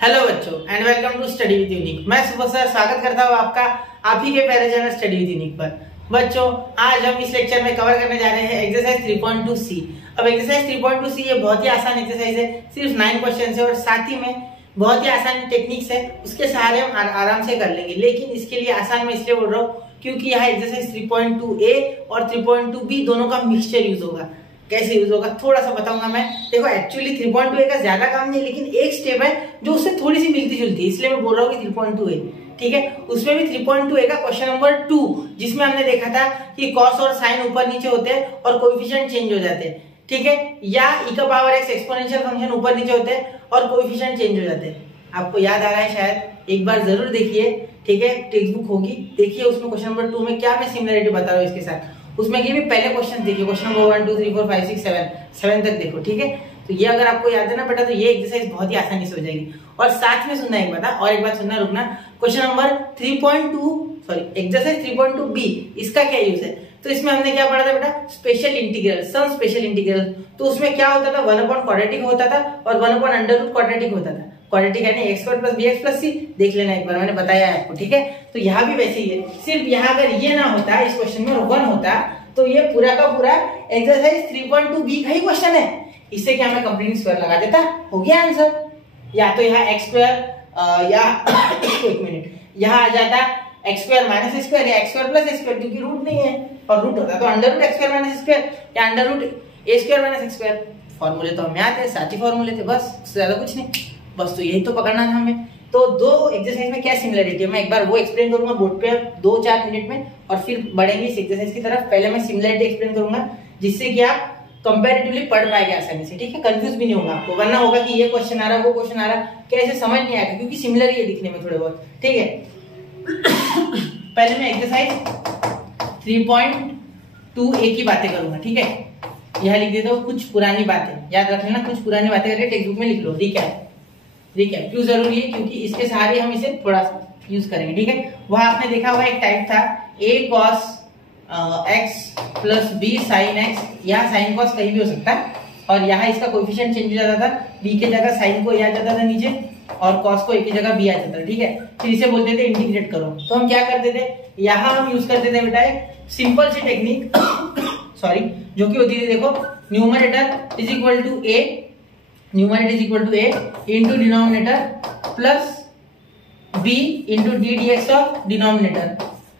Hello बच्चों and welcome to study with Unique. मैं सुबह सर स्वागत करता हूँ आपका आप ही के प्यारे चैनल स्टडी विद यूनिक पर। बच्चों आज हम इस लेक्चर में कवर करने जा रहे हैं एक्सरसाइज 3.2 सी। अब एक्सरसाइज 3.2 सी ये बहुत ही आसान एक्सरसाइज है, सिर्फ 9 क्वेश्चन है और साथ ही में बहुत ही आसान टेक्निक्स है, उसके सहारे हम आराम से कर लेंगे। लेकिन इसके लिए आसान मैं इसलिए बोल रहा हूँ क्योंकि यहाँ एक्सरसाइज 3.2 ए और 3.2 बी दोनों का मिक्सचर यूज होगा। कैसे यूज होगा थोड़ा सा बताऊंगा मैं। देखो एक्चुअली 3.2 ए का ज्यादा काम नहीं है, लेकिन एक स्टेप है जो उससे थोड़ी सी मिलती जुलती है, इसलिए मैं बोल रहा हूँ कि 3.2 ए। ठीक है, उसमें भी 3.2 ए का क्वेश्चन नंबर 2 जिसमें हमने देखा था कि कॉस और साइन ऊपर नीचे होते हैं और कोएफिशिएंट चेंज हो जाते हैं। ठीक है, या e का पावर x एक्सपोनेंशियल फंक्शन ऊपर नीचे होते हैं और कोएफिशिएंट चेंज हो जाते हैं। आपको याद आ रहा है शायद, एक बार जरूर देखिए। ठीक है, टेक्स्ट बुक होगी, देखिए उसमें क्वेश्चन नंबर 2 में क्या मैं सिमिलरिटी बता रहा हूँ इसके साथ। उसमें भी पहले क्वेश्चन देखिए, क्वेश्चन नंबर 1 2 3 4 5 6 7 तक देखो। ठीक है, तो ये अगर आपको याद है ना बेटा तो ये एक्सरसाइज बहुत ही आसानी से हो जाएगी। और साथ में सुनना एक बात और एक बात सुनना रुकना, question number 3.2 sorry exercise 3.2 B इसका क्या यूज है। तो इसमें हमने क्या पढ़ा था बेटा, special integral, some special integral. तो उसमें क्या होता था, 1 क्वाड्रेटिक होता था और 1 क्वाड्रेटिक होता था। क्वाड्रेटिक यानी x square plus bx plus c, देख लेना एक बार, मैंने बताया है आपको। ठीक है, तो यहाँ भी वैसे ही है, सिर्फ यहाँ अगर ये ना होता इस क्वेश्चन में 1 होता तो ये पूरा का पूरा एक्सरसाइज 3.2 बी का ही क्वेश्चन है। इससे क्या मैं कंप्लीट स्क्वायर लगा देता, हो गया आंसर। या तो यहाँ x स्क्वायर या एक मिनट यहाँ आ जाता x स्क्वायर माइनस स्क्वायर या x स्क्वायर प्लस स्क्वायर, क्योंकि रूट नहीं है और रूट होता तो under root x square minus square या under root a square minus x square. फॉर्मूले तो हमें आते हैं, साथ ही फॉर्मूले थे, बस उससे ज्यादा कुछ नहीं। बस तो यही तो पकड़ना था हमें। तो दो एक्सरसाइज में क्या सिमिलरिटी है मैं एक बार वो एक्सप्लेन करूंगा बोर्ड पे 2-4 मिनट में, और फिर बढ़ेंगे इस एक्सरसाइज की तरफ। पहले मैं सिमिलरिटी एक्सप्लेन करूंगा जिससे कि आप कंपैरेटिवली पढ़ पाएंगे आसानी से। ठीक है, कंफ्यूज भी नहीं होगा आपको, वरना होगा कि ये क्वेश्चन आ रहा वो क्वेश्चन आ रहा, कैसे समझ नहीं आएगा क्योंकि सिमिलर ही है दिखने में थोड़े बहुत। ठीक है, पहले मैं एक्सरसाइज 3.2 ए की बातें करूंगा। ठीक है, यह लिख देता हूँ कुछ पुरानी बातें, याद रख लेना, कुछ पुरानी बातें करके टेक्स्ट बुक में लिख लो। रिकैप क्यों जरूरी है, क्योंकि इसके सहारे हम इसे थोड़ा सा यूज करेंगे। ठीक है, वहां आपने देखा हुआ एक टाइप था a cos x plus b sin x, यहाँ sin cos कहीं भी हो सकता है और यहाँ इसका कोएफिशिएंट चेंज हो जाता था, b के जगह sin को आ जाता था नीचे और cos को a की जगह b आ जाता था। ठीक है, फिर इसे बोलते थे इंटीग्रेट करो। तो हम क्या करते थे, यहाँ हम यूज करते थे बेटा एक सिंपल सी टेक्निक सॉरी, जो की होती थी देखो, numerator is equal to a into denominator plus b into d dx of denominator.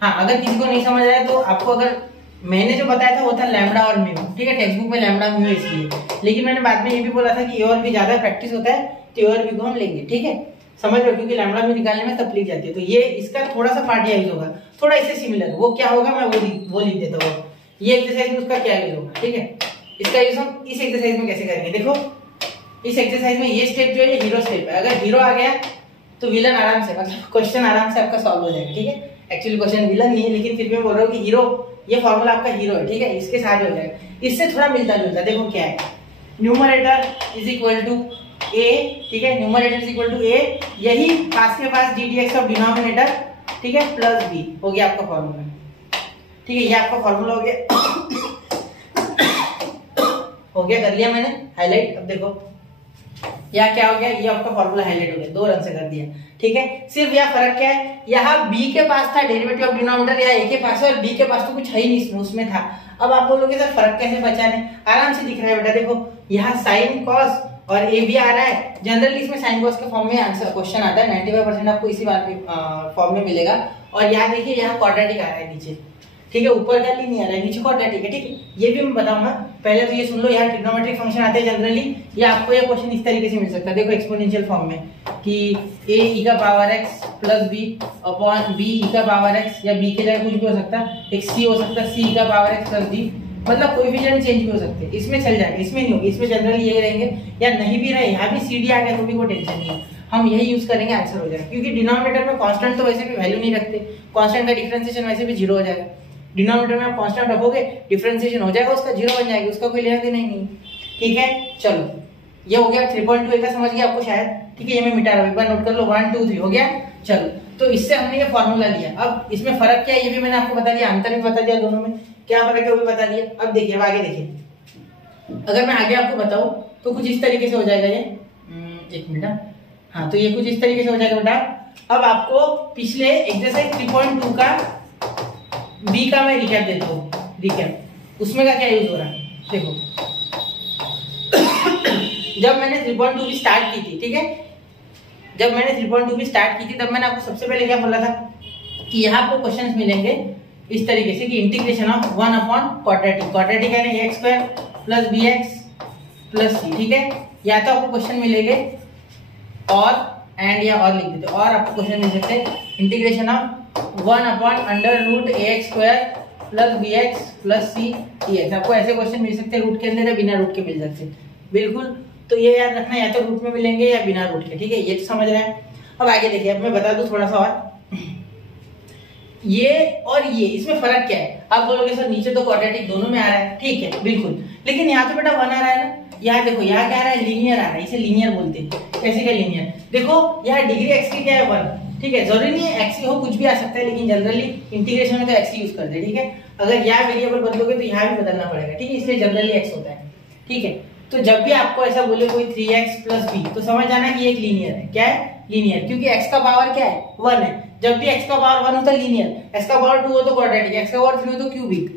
हाँ, अगर किसी को नहीं समझ आया तो आपको, अगर मैंने जो बताया था वो था लैम्बडा और म्यू। ठीक है, टेक्स्ट बुक में लैम्बडा म्यू है इसलिए, लेकिन मैंने बाद में ये भी बोला था कि ए और बी ज्यादा प्रैक्टिस होता है तो ए और बी को हम लेंगे। ठीक है, समझ लो, क्योंकि लैम्बडा म्यू निकालने में तकलीफ जाती है। तो ये इसका थोड़ा सा पार्ट यूज होगा, थोड़ा इससे सिमिलर। वो क्या होगा मैं वो लिख देता हूँ, ये एक्सरसाइज में उसका क्या यूज होगा। ठीक है, इसका यूज हम इस एक्सरसाइज में कैसे करेंगे। देखो इस एक्सरसाइज में ये स्टेप जो है ये हीरो स्टेप है। अगर हीरो आ गया तो विलन आराम से, मतलब क्वेश्चन आराम से आपका सॉल्व हो जाएगा। ठीक है, एक्चुअली क्वेश्चन विलन नहीं है, लेकिन फिर भी मैं बोल रहा हूँ कि हीरो, ये फॉर्मूला आपका हीरो है। ठीक है, इसके साथ हो जाएगा, इससे थोड़ा मिलता जुलता। देखो क्या है, numerator is equal to a. ठीक है, numerator is equal to a, यही पास के पास d D x of denominator. ठीक है, प्लस बी हो गया आपका फॉर्मूला। ठीक है, ये आपका फॉर्मूला हो गया हो गया, कर लिया मैंने हाईलाइट। अब देखो यहाँ क्या हो गया, ये आपका फॉर्मूला हाईलाइट हो गया, 2 रन से कर दिया। ठीक है, सिर्फ यहाँ फर्क क्या है, यहाँ b के पास था डेरिवेटिव ऑफ डिनोमिनेटर, यहाँ a के पास है और b के पास तो कुछ है ही नहीं, उसमें था। अब आप बोलोगे सर फर्क कैसे पहचाने, आराम से दिख रहा है बेटा। देखो यहाँ साइन कॉस और a भी आ रहा है, जनरली इसमें साइन कॉस के फॉर्म में आंसर क्वेश्चन आता है, 95% आपको इसी बात के फॉर्म में मिलेगा। और यहाँ देखिए यहाँ क्वाड्रेटिक आ रहा है नीचे। ठीक है, ऊपर का नहीं आ रहा है, नीचे क्वाड्रेटिक है। ठीक है, ये भी मैं बताऊंगा, पहले तो ये सुन लो। यहाँ ट्रिग्नोमेट्रिक फंक्शन आते हैं जनरली, ये आपको ये क्वेश्चन इस तरीके से मिल सकता है। देखो एक्सपोनेंशियल फॉर्म में कि a e का power x plus b upon b e का पावर x, या b के जगह कुछ भी हो सकता है, एक c हो सकता है, c e का पावर x प्लस b, मतलब कोएफिशिएंट चेंज भी हो सकते हैं। इसमें चल जाएगा, इसमें नहीं होगी, इसमें जनरली यही रहेंगे, या नहीं भी रहे, यहाँ भी cd आ गया तो भी कोई टेंशन नहीं है, हम यही यूज करेंगे, आंसर हो जाएगा। क्योंकि डिनोमिनेटर में कांस्टेंट तो वैसे भी वैल्यू नहीं रखते, कांस्टेंट का डिफरेंशिएशन वैसे भी 0 हो जाएगा। डिनोमिनेटर में आप कांस्टेंट रखोगे, डिफरेंशिएशन हो जाएगा, उसका 0 बन जाएगा, उसका कोई लेना देना ही नहीं। ठीक है, चलो ये हो गया 3.2 ए का, समझ गया आपको शायद। ठीक है, ये मैं मिटा रहा हूँ, एक बार नोट कर लो, 1 2 3 हो गया। चलो, तो इससे हमने ये फॉर्मूला लिया। अब इसमें फर्क क्या है ये भी मैंने आपको बता दिया, अंतर भी बता दिया, दोनों में क्या फर्क है वो भी बता दिया। अब देखिए, अब आगे देखिए, अगर मैं आगे आपको बताऊं तो कुछ इस तरीके से हो जाएगा ये। एक मिनट, हाँ, तो ये कुछ इस तरीके से हो जाएगा बेटा। अब आपको पिछले एक्सरसाइज 3.2 का बी का मैं रिकैप देता हूँ, रिकैप उसमें का क्या यूज हो रहा है देखो। जब मैंने 3.2 भी स्टार्ट की थी, ठीक है, जब मैंने 3.2 भी स्टार्ट की थी तब मैंने आपको सबसे पहले क्या बोला था कि यहाँ आपको क्वेश्चंस मिलेंगे इस तरीके से कि integration of 1 upon quadratic, quadratic यानी x square plus B x plus c, ठीक है। या तो आपको क्वेश्चन मिलेंगे और एंड या और लिख देते, और आपको क्वेश्चन मिल सकते हैं integration of 1 upon under root A X square plus B x plus C D X. आपको ऐसे क्वेश्चन मिल सकते हैं रूट के अंदर या बिना रूट के मिल सकते हैं, बिल्कुल। तो ये याद रखना, या तो रूट में मिलेंगे या बिना रूट के, ठीक है, ये तो समझ रहे हैं। अब आगे देखिए, अब मैं बता दूं थोड़ा सा और, ये और ये इसमें फर्क क्या है। आप बोलोगे सर नीचे तो क्वाड्रेटिक दोनों में आ रहा है, ठीक है बिल्कुल, लेकिन यहाँ तो बेटा 1 आ रहा है ना। यहाँ देखो, यहाँ क्या आ रहा है, लीनियर आ रहा है, इसे लीनियर बोलते हैं। कैसे क्या लीनियर, देखो यहाँ डिग्री एक्स की क्या है 1, ठीक है, जरूरी नहीं है एक्स की हो, कुछ भी आ सकता है, लेकिन जनरली इंटीग्रेशन में तो एक्स यूज करते हैं, ठीक है। अगर यहाँ वेरिएबल बदलोगे तो यहाँ भी बदलना पड़ेगा, ठीक है, इसलिए जनरली एक्स होता है, ठीक है। तो जब भी आपको ऐसा बोले कोई 3x प्लस बी, तो समझ जाना कि ये एक लीनियर है। क्या है, लीनियर, क्योंकि x का पावर क्या है 1 है। जब भी x का पावर 1 होता है लीनियर, x का पावर 2 हो तो क्वाड्रेटिक, x का पावर 3 हो तो क्यूबिक।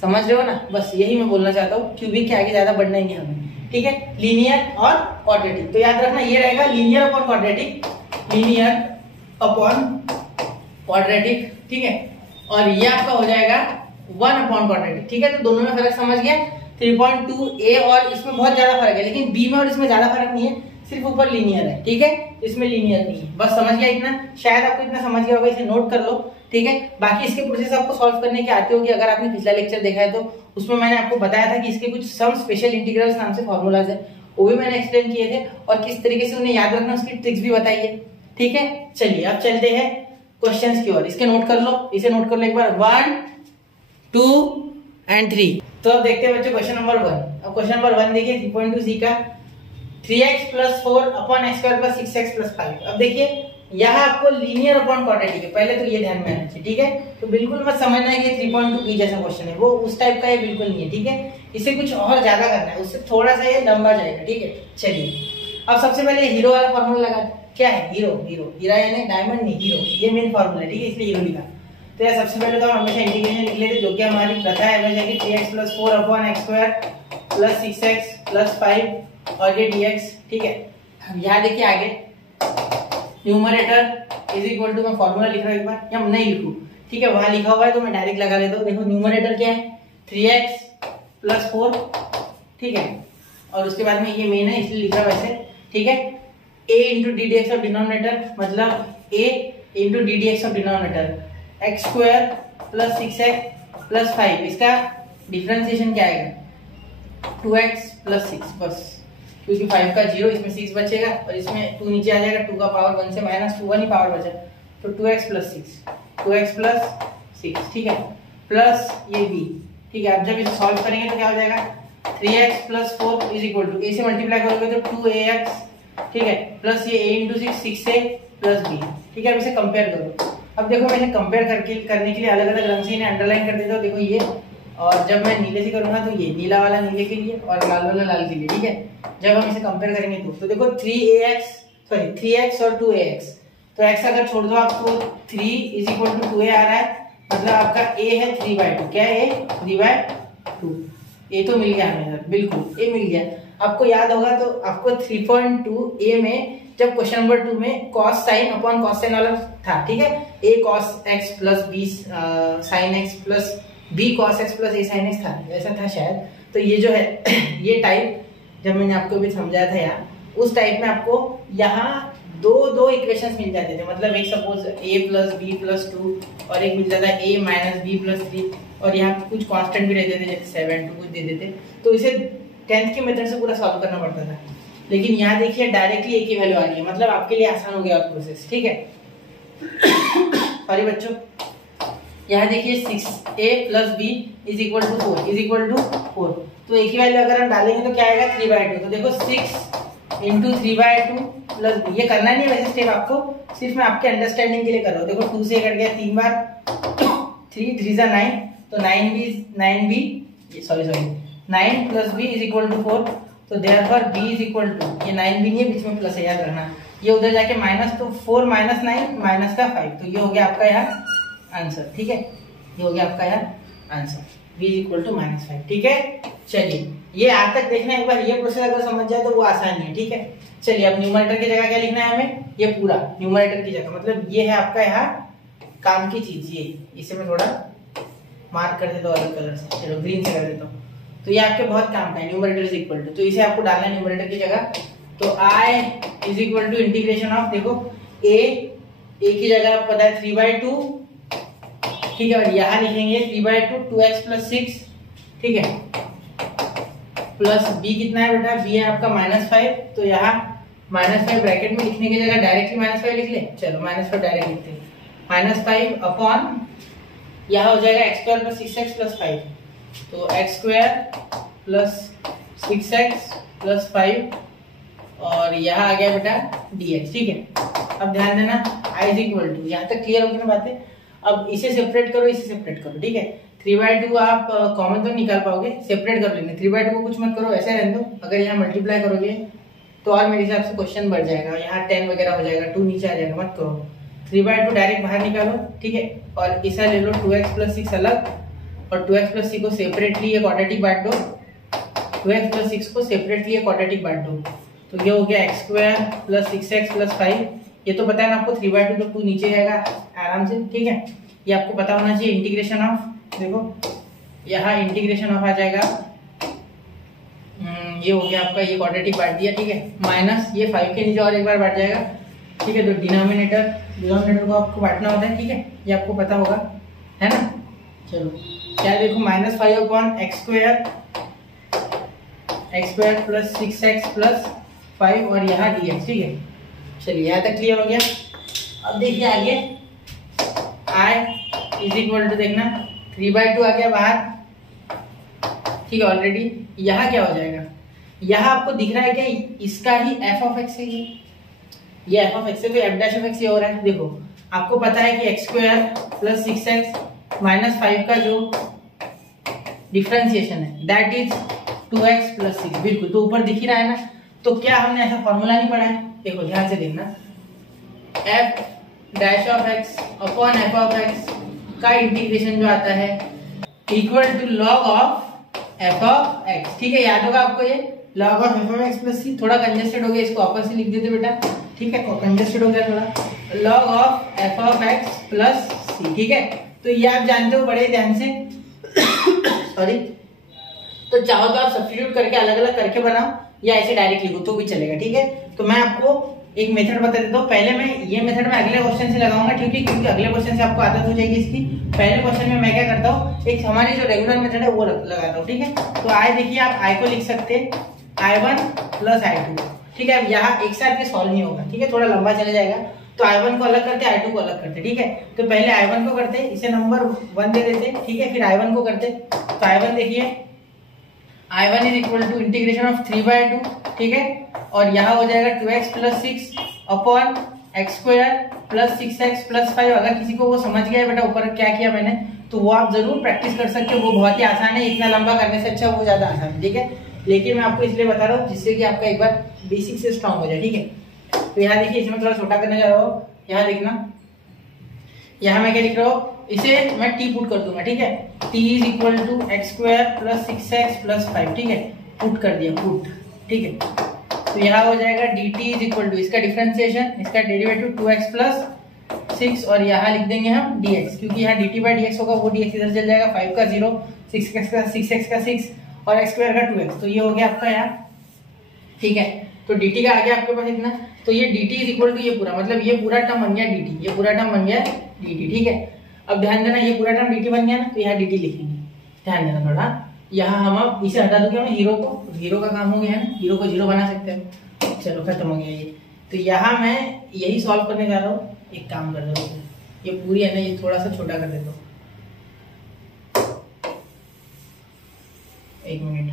समझ रहे हो ना, बस यही मैं बोलना चाहता हूँ, क्यूबिक के आगे ज्यादा बढ़ना ही नहीं हमें, ठीक है। लीनियर और क्वाड्रेटिक, तो याद रखना ये रहेगा linear upon quadratic, linear upon quadratic, ठीक है। और ये आपका हो जाएगा 1 अपॉन क्वाड्रेटिक, ठीक है। तो दोनों में फर्क समझ गया। 3.2 ए और इसमें बहुत ज्यादा फर्क है, लेकिन बी में और इसमें ज्यादा फर्क नहीं है, सिर्फ ऊपर लीनियर है, ठीक है, इसमें लीनियर नहीं है। बस समझ गया इतना, शायद आपको इतना समझ गया होगा, इसे नोट कर लो, ठीक है। बाकी इसके प्रोसेस आपको सॉल्व करने की आती होगी, अगर आपने पिछला लेक्चर देखा है तो उसमें मैंने आपको बताया था कि इसके कुछ सम स्पेशल इंटीग्रल्स नाम से फॉर्मूलाज है, वो भी मैंने एक्सप्लेन किए थे, और किस तरीके से उन्हें याद रखना उसकी ट्रिक्स भी बताई है, ठीक है। चलिए अब चलते हैं क्वेश्चंस की ओर, इसके नोट कर लो, इसे नोट कर लो एक बार, 1 2 एंड 3। तो अब देखते हैं बच्चों क्वेश्चन नंबर 1। अब क्वेश्चन नंबर 1 देखिए 3.2 सी का, 3x plus 4 upon x square plus 6x plus 5। अब देखिए यहाँ आपको लीनियर अपॉन क्वाड्रेटिक है, पहले तो ये ध्यान में आना चाहिए, ठीक है। तो बिल्कुल मत समझना है कि 3.2 बी जैसा क्वेश्चन है, वो उस टाइप का ये बिल्कुल नहीं है, ठीक है। इसे कुछ और ज्यादा करना है, उससे थोड़ा सा ये लंबा जाएगा, ठीक है। चलिए अब सबसे पहले हीरो वाला फॉर्मूला लगा, क्या है हीरो, हीरा यानी डायमंड नहीं, हीरो, ये मेन फॉर्मूला है, ठीक है, इसलिए हीरो लिखा। तो यार सबसे पहले तो हम हमेशा इंटीग्रेशन लिख लेते, जो कि हमारी प्रथा है हमेशा कि 3x plus 4 upon x square plus 6x plus 5 और ये dx, ठीक है। यहाँ देखिए आगे न्यूमरेटर इज इक्वल टू, मैं फॉर्मूला लिख रहा हूँ एक बार, या नहीं लिखूं, ठीक है, वहां लिखा हुआ है तो मैं डायरेक्ट लगा लेता हूँ। देखो न्यूमरेटर क्या है 3x प्लस 4, ठीक है, और उसके बाद में ये मेन है इसलिए लिख रहा हूँ वैसे, ठीक है। a into D D x of denominator, मतलब a into D D x of denominator, x square plus 6x plus 5, इसका डिफरेंशिएशन क्या आएगा 2x प्लस 6, बस, क्योंकि 5 का 0, इसमें 6 बचेगा और इसमें 2 नीचे आ जाएगा, 2 का पावर 1 से माइनस 2, 1 ही पावर बचा, तो 2x प्लस 6, 2x प्लस 6, ठीक है, प्लस ये b, ठीक है। अब जब इसे सॉल्व करेंगे तो क्या हो जाएगा 3x plus 4 is equal to, a से मल्टीप्लाई करोगे तो 2ax, ठीक है, प्लस ये a into 6, 6a plus b, ठीक है। अब इसे कंपेयर करो। अब देखो मैं इसे कंपेयर करने के लिए अलग अलग रंग से इन्हें अंडरलाइन कर देता हूँ, देखो ये, और जब मैं नीले से करूंगा तो ये नीला वाला नीले के लिए और लाल वाला लाल के लिए, ठीक है। जब हम इसे कंपेयर करेंगे तो देखो 3x और 2ax, तो x अगर छोड़ दो आप तो 3 इज इक्वल टू 2a आ रहा है, मतलब आपका a है 3/2, क्या है 3/2, a तो मिल गया हमें, बिल्कुल a मिल गया। आपको याद होगा तो आपको 3.2 a में जब क्वेश्चन नंबर 2 में cos sin upon cos sin वाला था, ठीक है, a cos x plus b sin x plus b cos x plus a sin x था, ऐसा था शायद। तो ये जो है ये टाइप जब मैंने आपको भी समझाया था यार, उस टाइप में आपको यहाँ दो इक्वेशंस मिल जाते थे, मतलब एक suppose a plus B plus 2 और एक मिल जाता है a माइनस बी प्लस 3, और यहाँ कुछ कांस्टेंट भी रहते थे जैसे 7 2 कुछ दे देते, तो इसे 10th के मेथड से पूरा सॉल्व करना पड़ता था। लेकिन यहाँ देखिए डायरेक्टली एक ही वैल्यू आ रही है, मतलब आपके लिए आसान हो गया और प्रोसेस, ठीक है। सॉरी बच्चों, यहाँ देखिए 6a plus b is equal to 4 is equal to 4, तो एक ही वैल्यू अगर हम डालेंगे तो क्या आएगा 3/2, तो देखो 6 इंटू 3/2 प्लस b, ये करना नहीं है वैसे स्टेप आपको, सिर्फ मैं आपके अंडरस्टैंडिंग के लिए कर रहा हूँ। देखो 2 से कट गया 3 बार, 3 3 जा 9, तो 9 plus b is equal to 4, तो therefore b is equal to, ये 9 भी नहीं है बीच में प्लस है, याद रखना, ये उधर जाके माइनस, तो 4 माइनस 9 माइनस का 5, तो ये हो गया आपका यहाँ आंसर। ठीक है, ये हो गया आपका यहाँ आंसर v इक्वल टू -5। ठीक है, चलिए ये आज तक देखना एक बार, ये प्रोसेस अगर समझ जाए तो वो आसान है। ठीक है, चलिए अब न्यूमरेटर की जगह क्या लिखना है हमें, ये पूरा न्यूमरेटर की जगह, मतलब ये है आपका यहाँ काम की चीज, ये इसे मैं थोड़ा मार्क कर देता हूँ अलग कलर से, चलो ग्रीन से कर देता हूँ। तो ये आपके बहुत काम का है, न्यूमरेटर इज इक्वल टू, तो इसे आपको डालना है न्यूमरेटर की जगह। तो i is equal to integration of, देखो a की जगह पता है 3/2, ठीक है, और यहाँ लिखेंगे 3/2 2x + 6, ठीक है, प्लस b कितना है बेटा, b है आपका -5, तो यहाँ -5 ब्रैकेट में लिखने की जगह डायरेक्टली -5 लिख ले, चलो -5 डायरेक्ट लिखते हैं, -5 अपॉन यहाँ हो जाएगा x² + 6x + 5, तो x² + 6x + 5 और यहाँ आ गया बेटा dx। ठीक है, अब ध्यान देना i इज इक्वल टू, यहाँ तक क्लियर होगी ना बातें। अब इसे सेपरेट करो, इसे सेपरेट करो, ठीक है, 3/2 आप कॉमन तो निकाल पाओगे, सेपरेट कर लेंगे, 3/2 को कुछ मत करो, ऐसे रहने दो। अगर यहाँ मल्टीप्लाई करोगे तो और मेरे हिसाब से क्वेश्चन बढ़ जाएगा, यहाँ 10 वगैरह हो जाएगा, 2 नीचे आ जाएगा, मत करो, 3/2 डायरेक्ट बाहर निकालो। ठीक है, और इसे ले लो 2x + 6 अलग, और 2x + 6 को सेपरेटली एक क्वाड्रेटिक बांट दो, 2x + 6 को सेपरेटली एक क्वाड्रेटिक बांट दो, तो ये हो गया x² + 6x + 5। ये तो पता है ना आपको, 3/2 तो 2 नीचे जाएगा आराम से। ठीक है, ये आपको पता होना चाहिए। इंटीग्रेशन ऑफ, देखो यहाँ इंटीग्रेशन ऑफ आ जाएगा, ये हो गया आपका, ये क्वाड्रेटिक बांट दिया, ठीक है, माइनस ये 5 के नीचे और एक बार बांट जाएगा। ठीक है, तो डिनोमिनेटर को आपको बांटना होता है, ठीक है, ये आपको पता होगा, है ना। चलो क्या देखो, -5 अपॉन x² + 6x + 5 और यहाँ dx। ठीक है, चलिए यहाँ तक क्लियर हो गया। अब देखिए आगे, i इज इक्वल टू, देखना 3/2 आ गया बाहर, ठीक है, ऑलरेडी। यहाँ क्या हो जाएगा, यहाँ आपको दिख रहा है क्या, इसका ही f(x) है, ये f(x) है, तो f' ये हो रहा है। देखो आपको पता है कि x² + 6x - 5 का जो डिफरेंशिएशन है दैट इज 2x + 6, बिल्कुल, तो ऊपर दिख ही रहा है ना। तो क्या हमने ऐसा फॉर्मूला नहीं पढ़ा है, देखो ध्यान से देखना, f' अपॉन f(x) का इंटीग्रेशन जो आता है equal to log of f(x), ठीक है, याद होगा आपको ये log ऑफ f(x + c), थोड़ा कंजेस्टेड हो गया, इसको वापस से लिख देते बेटा, ठीक है, कंजेस्टेड हो गया थोड़ा, log ऑफ f(x + c), ठीक है। तो ये आप जानते हो बड़े ध्यान से सॉरी, तो चाहो तो आप सब्स्टिट्यूट करके अलग अलग करके बनाओ या ऐसे डायरेक्ट लिखो तो भी चलेगा, ठीक है। तो मैं आपको एक मेथड बता देता हूँ, पहले मैं ये मेथड में अगले क्वेश्चन से लगाऊंगा, ठीक है, क्योंकि अगले क्वेश्चन से आपको आदत हो जाएगी इसकी। पहले क्वेश्चन में मैं क्या करता हूँ, एक हमारी जो रेगुलर मेथड है वो लगाता हूँ, ठीक है। तो आई देखिए, आप आई को लिख सकते हैं i1 + i2, ठीक है। अब यहाँ एक साथ ये सॉल्व नहीं होगा, ठीक है, थोड़ा लंबा चला जाएगा, तो i1 को अलग करते, i2 को अलग करते, ठीक है। तो पहले i1 को करते, इसे नंबर 1 दे देते, ठीक है, फिर i1 को करते। तो i1 देखिए, i1 is equal to integration of 3/2, ठीक है, और यहाँ हो जाएगा 2x + 6 अपॉन x² + 6x + 5। अगर किसी को वो समझ गया है बेटा ऊपर क्या किया मैंने, तो वो आप जरूर प्रैक्टिस कर सकते हो, वो बहुत ही आसान है, इतना लंबा करने से अच्छा वो ज्यादा आसान है, ठीक है। लेकिन मैं आपको इसलिए बता रहा हूँ जिससे कि आपका एक बार बेसिक से स्ट्रॉन्ग हो जाए, ठीक है। तो यहाँ देखिए, इसमें थोड़ा छोटा करने जा रहा हूँ, यहाँ देखना, यहाँ मैं क्या लिख रहा हूँ, इसे मैं t पुट कर दूंगा, ठीक है, t is equal to x² + 6x + 5, ठीक है, पुट कर दिया, पुट, ठीक है। तो यहाँ हो जाएगा dt इज इक्वल टू, इसका डिफरेंशिएशन, इसका डेरिवेटिव 2x + 6 और यहाँ लिख देंगे हम dx, क्योंकि यहाँ dt/dx होगा, वो dx इधर चल जाएगा, 5 का 0, 6x का 6 और x² का 2x, तो ये हो गया आपका यहाँ, ठीक है। तो dt का आ गया आपके पास इतना, तो ये dt इज इक्वल टू ये पूरा, मतलब ये पूरा टर्म बन गया dt, ये पूरा टर्म बन गया dt, ठीक है। अब ध्यान देना, ये पूरा टर्म dt बन गया ना, तो यहाँ dt लिखेंगे, ध्यान देना थोड़ा, यहाँ हम अब इसे हटा दोगे, हीरो को, हीरो का काम हो गया है ना, हीरो को 0 बना सकते हैं, चलो खत्म हो गया ये। तो यहाँ मैं यही सॉल्व करने जा रहा हूँ, एक काम कर दो, ये पूरी है ना, ये थोड़ा सा छोटा कर देता हूँ, 1 मिनट,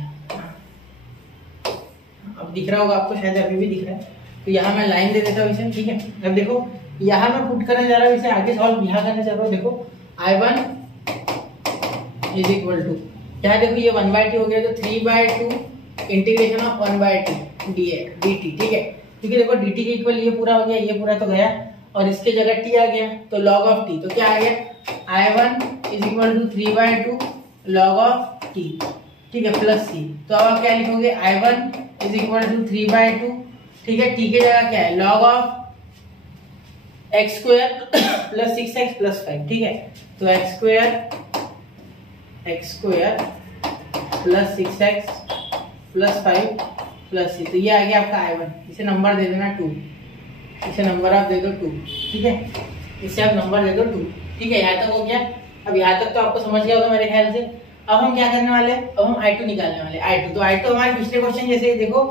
अब दिख रहा होगा आपको, शायद अभी भी दिख रहा है। तो यहाँ मैं लाइन दे देता हूँ इसे, ठीक है। अब देखो यहाँ मैं पुट करने जा रहा हूँ, इसे आगे सॉल्व यहाँ करने जा रहा हूँ, देखो i1 इज इक्वल टू, यहाँ देखो ये 1/2 हो गया, तो 3/2 इंटीग्रेशन ऑफ 1/2 dt, ठीक है। क्योंकि देखो dt के इक्वल ये पूरा हो गया, ये पूरा तो गया और इसके जगह t आ गया, तो log ऑफ t, तो क्या आ गया I1 is equal to 3/2 log of t, ठीक है, प्लस c। तो अब आप क्या लिखोगे I1 इज इक्वल टू 3/2, ठीक है, t के जगह क्या है log of x square plus 6x plus 5, ठीक है, तो x square plus 6x plus 5 plus c, तो ये आ गया आपका I1। इसे नंबर दे देना 2, इसे नंबर आप दे दो 2, ठीक है, इसे आप नंबर दे दो 2, ठीक है। यहाँ तक हो गया। अब यहाँ तक तो आपको समझ गया होगा मेरे ख्याल से। अब हम क्या करने वाले हैं, अब हम I2 निकालने वाले I2। तो I2 हमारे पिछले क्वेश्चन जैसे देखो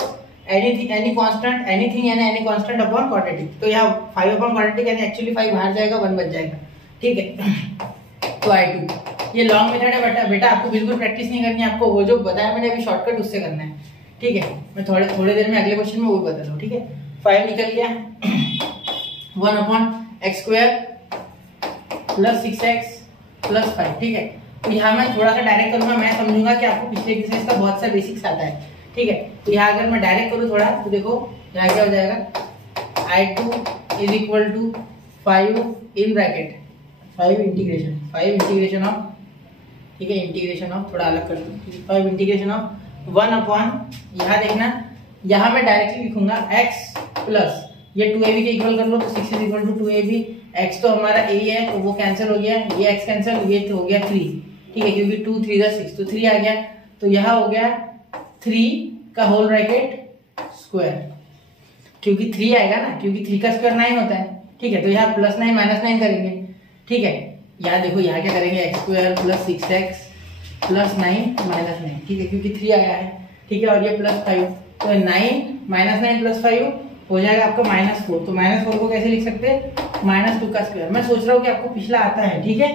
एनी कांस्टेंट एनीथिंग यानी एनी कांस्टेंट अपॉन क्वाड्रेटिक, तो यहाँ 5 अपॉन क्वाड्रेटिक यानी एक्चुअली 5 बाहर जाएगा, 1 बच जाएगा, ठीक है। तो I2 ये लॉन्ग मेथड है बेटा, आपको बिल्कुल प्रैक्टिस नहीं करनी है, आपको वो जो बताया मैंने अभी शॉर्टकट उससे करना है, ठीक है। मैं थोड़ी देर में अगले क्वेश्चन में वो बता दूँ, ठीक है। 5 निकल गया 1 upon x square plus 6x plus 5, ठीक है। तो यहाँ मैं थोड़ा सा डायरेक्ट करूंगा, मैं समझूंगा कि आपको पिछले एक्सरसाइज का बहुत सा बेसिक्स आता है, ठीक है। तो यहाँ अगर मैं डायरेक्ट करूँ थोड़ा, तो देखो यहाँ क्या हो जाएगा I2 is equal to 5 in bracket 5 integration of, ठीक है, इंटीग्रेशन ऑफ, थोड़ा अलग कर दूँ, 5 इंटीग्रेशन ऑफ 1 अपॉन, यहाँ देखना, यहाँ मैं डायरेक्टली लिखूंगा x प्लस ये 2ab के इक्वल कर लो, तो 6 is equal to 2ab, x तो हमारा a है तो वो कैंसिल हो गया, ये x कैंसिल, ये तो हो गया 3, ठीक है, क्योंकि 2 3 6, तो 3 आ गया, तो यहाँ हो गया 3 का होल ब्रैकेट स्क्वायर, क्योंकि 3 आएगा ना, क्योंकि 3 का स्क्वायर 9 होता है, ठीक है। तो यहाँ प्लस 9 माइनस 9 करेंगे, ठीक है। यहाँ देखो यहाँ क्या करेंगे x square plus 6x plus 9 minus 9, ठीक है, क्योंकि 3 आया है, ठीक है, और ये प्लस 5, तो 9 माइनस 9 प्लस 5 हो जाएगा आपका -4। तो -4 को कैसे लिख सकते हैं, -2 का स्क्वायर। मैं सोच रहा हूँ कि आपको पिछला आता है, ठीक है,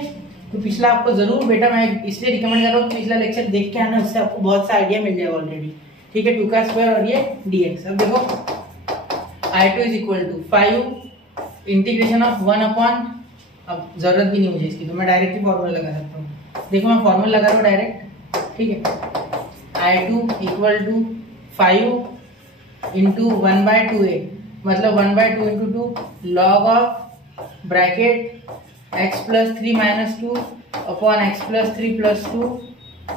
तो पिछला आपको जरूर बेटा, मैं इसलिए रिकमेंड कर रहा हूँ कि पिछला लेक्चर देख के आना, उससे आपको बहुत सा आइडिया मिल जाएगा ऑलरेडी, ठीक है। 2 का स्क्वायर और ये dx। अब देखो I2 is equal to 5 integration of 1 upon, अब जरूरत भी नहीं मुझे इसकी, तो मैं डायरेक्टली फॉर्मूला लगा सकता हूँ। देखो मैं फॉर्मूला लगा रहा हूँ डायरेक्ट, ठीक है। I2 equal to 5 into 1/2a, मतलब 1/2 into 2 log of bracket x plus 3 minus 2 upon x plus 3 plus 2,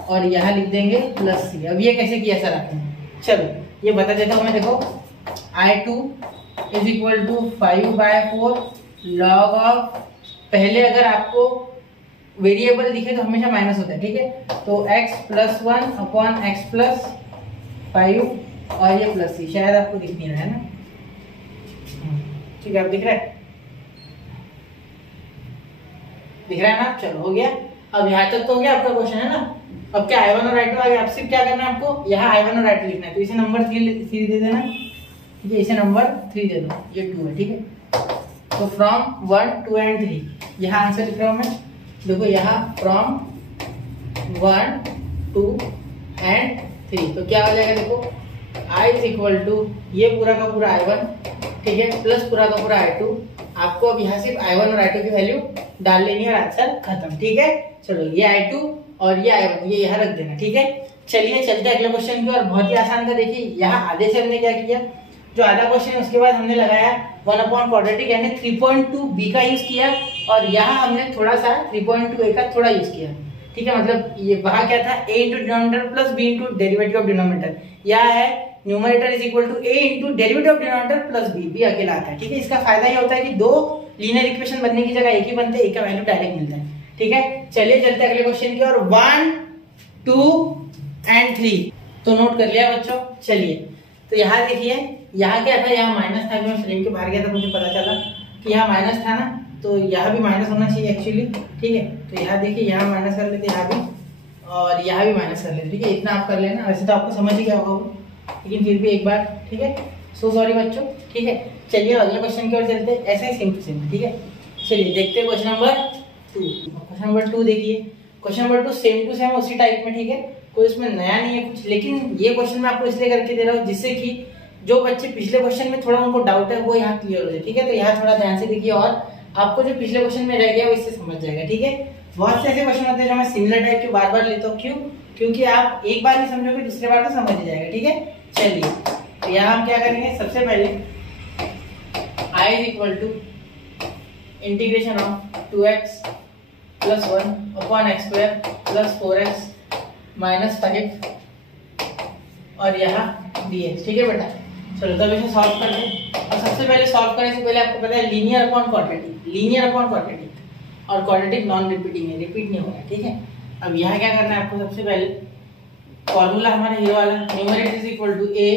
और यहाँ लिख देंगे प्लस c। अब ये कैसे किया सर आपने, चलो ये बता देता हूँ मैं। देखो I2 is equal to 5/4 log of, पहले अगर आपको वेरिएबल दिखे तो हमेशा माइनस होता है, ठीक है, तो x plus 1 upon x plus 5 और ये प्लस सी, शायद आपको दिख नहीं रहा है ना, ठीक है, अब दिख रहा है, दिख रहा है ना, चलो हो गया। अब यहाँ तक तो हो गया आपका क्वेश्चन, है ना। अब क्या I1 और I2 आ गया, अब सिर्फ क्या करना है आपको, यहाँ I1 और I2 लिखना है, तो इसे नंबर 3 दे देना, ठीक है, इसे नंबर 3 दे दो, ये 2 है, ठीक है। तो फ्रॉम 1 2 एंड 3, यहाँ आंसर लिख रहा हूँ मैं, देखो यहाँ फ्रॉम 1 2 एंड 3, तो क्या हो जाएगा, देखो I इज इक्वल टू ये पूरा का पूरा I1, ठीक है, प्लस पूरा का पूरा I2। आपको अब यहाँ सिर्फ I1 और I2 की वैल्यू डाल लेनी है और आंसर खत्म, ठीक है। चलो ये I2 और ये I1 ये यहाँ रख देना, ठीक है। चलिए चलते हैं अगले क्वेश्चन की और बहुत ही आसान था। देखिए यहाँ आधे से हमने क्या किया, जो आधा क्वेश्चन है उसके बाद हमने लगाया 1 अपॉन क्वाड्रेटिक यानी 3.2b का यूज किया, और यहाँ हमने थोड़ा सा 3.2a का थोड़ा यूज किया, ठीक है। मतलब ये वहां क्या था, a into denominator plus b into derivative of denominator, यह है numerator is equal to a into derivative of denominator plus b अकेला आता है, ठीक है। इसका फायदा ये होता है कि दो लीनियर इक्वेशन बनने की जगह एक ही बनते हैं, एक का वैल्यू डायरेक्ट मिलता है, ठीक है। चलिए चलते हैं अगले क्वेश्चन की और 1 2 एंड 3, तो नोट कर लिया बच्चों। चलिए तो यहाँ देखिए, यहाँ क्या था, यहाँ माइनस था, मैं फ्रेम के बाहर गया था, मुझे पता चला कि यहाँ माइनस था ना, तो यहाँ भी माइनस होना चाहिए एक्चुअली, ठीक है। तो यहाँ देखिए, यहाँ माइनस कर लेते, यहाँ भी, और यहाँ भी माइनस कर लेते, ठीक है। इतना आप कर लेना, वैसे तो आपको समझ ही गया होगा, लेकिन फिर भी एक बार, ठीक है। सो सॉरी बच्चों, ठीक है। चलिए अगले क्वेश्चन की ओर चलते हैं, ऐसा ही सेम टू सेम, ठीक है। चलिए देखते हैं क्वेश्चन नंबर 2। क्वेश्चन नंबर 2 देखिए, question number 2 same to same उसी टाइप में, ठीक है, कोई इसमें नया नहीं है कुछ, लेकिन ये क्वेश्चन मैं आपको इसलिए करके दे रहा हूँ जिससे कि जो बच्चे पिछले क्वेश्चन में थोड़ा उनको डाउट है वो यहाँ क्लियर हो जाए, ठीक है। तो यहाँ थोड़ा ध्यान से देखिए और आपको जो पिछले क्वेश्चन में रह गया वो इससे समझ जाएगा, ठीक है। बहुत से ऐसे क्वेश्चन होते हैं जो मैं सिमिलर टाइप के बार बार लेता हूँ, क्यों, क्योंकि आप एक बार नहीं समझोगे दूसरे बार तो समझ जाएगा, ठीक है। चलिए तो यहाँ हम क्या करेंगे, सबसे पहले I is equal to integration of 2x plus 1 upon x square plus 4x minus 5 और यहाँ dx। ठीक है बेटा, चलो तब इसे सॉल्व कर दें। और सबसे पहले सॉल्व करने से पहले आपको पता है linear upon quadratic, linear upon quadratic और क्वाड्रेटिक नॉन रिपीटिंग है, रिपीट नहीं हो रहा है। ठीक है, अब यहाँ क्या करना है आपको, सबसे पहले फॉर्मूला हमारा ये वाला numerator is equal to a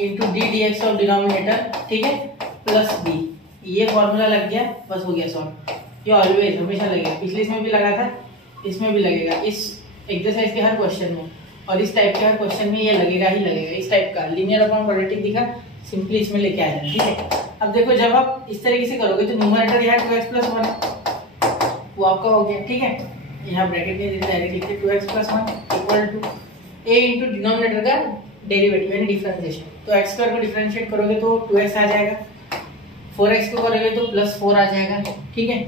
into D D x of denominator, ठीक है, प्लस b। ये फॉर्मूला लग गया, बस हो गया सॉल्व। ये ऑलवेज हमेशा लगेगा, पिछले इसमें भी लगा था, इसमें भी लगेगा, इस एक्सरसाइज के हर क्वेश्चन में और इस टाइप के हर क्वेश्चन में ये लगेगा ही लगेगा। इस टाइप का लीनियर अपॉन क्वाड्रेटिक दिखा, सिंपली इसमें लेके आ जाना। ठीक है, अब देखो जब आप इस तरीके से करोगे तो न्यूमरेटर यहाँ 2x प्लस 1 वो आपका हो गया। ठीक है, यहाँ ब्रैकेट में डायरेक्ट लिखते 2x plus 1 equal to a into denominator का डेरिवेटिव यानी डिफरेंशिएशन। तो x स्क्वायर को डिफरेंशिएट करोगे तो 2x आ जाएगा, 4x को करोगे तो प्लस 4 आ जाएगा। ठीक है,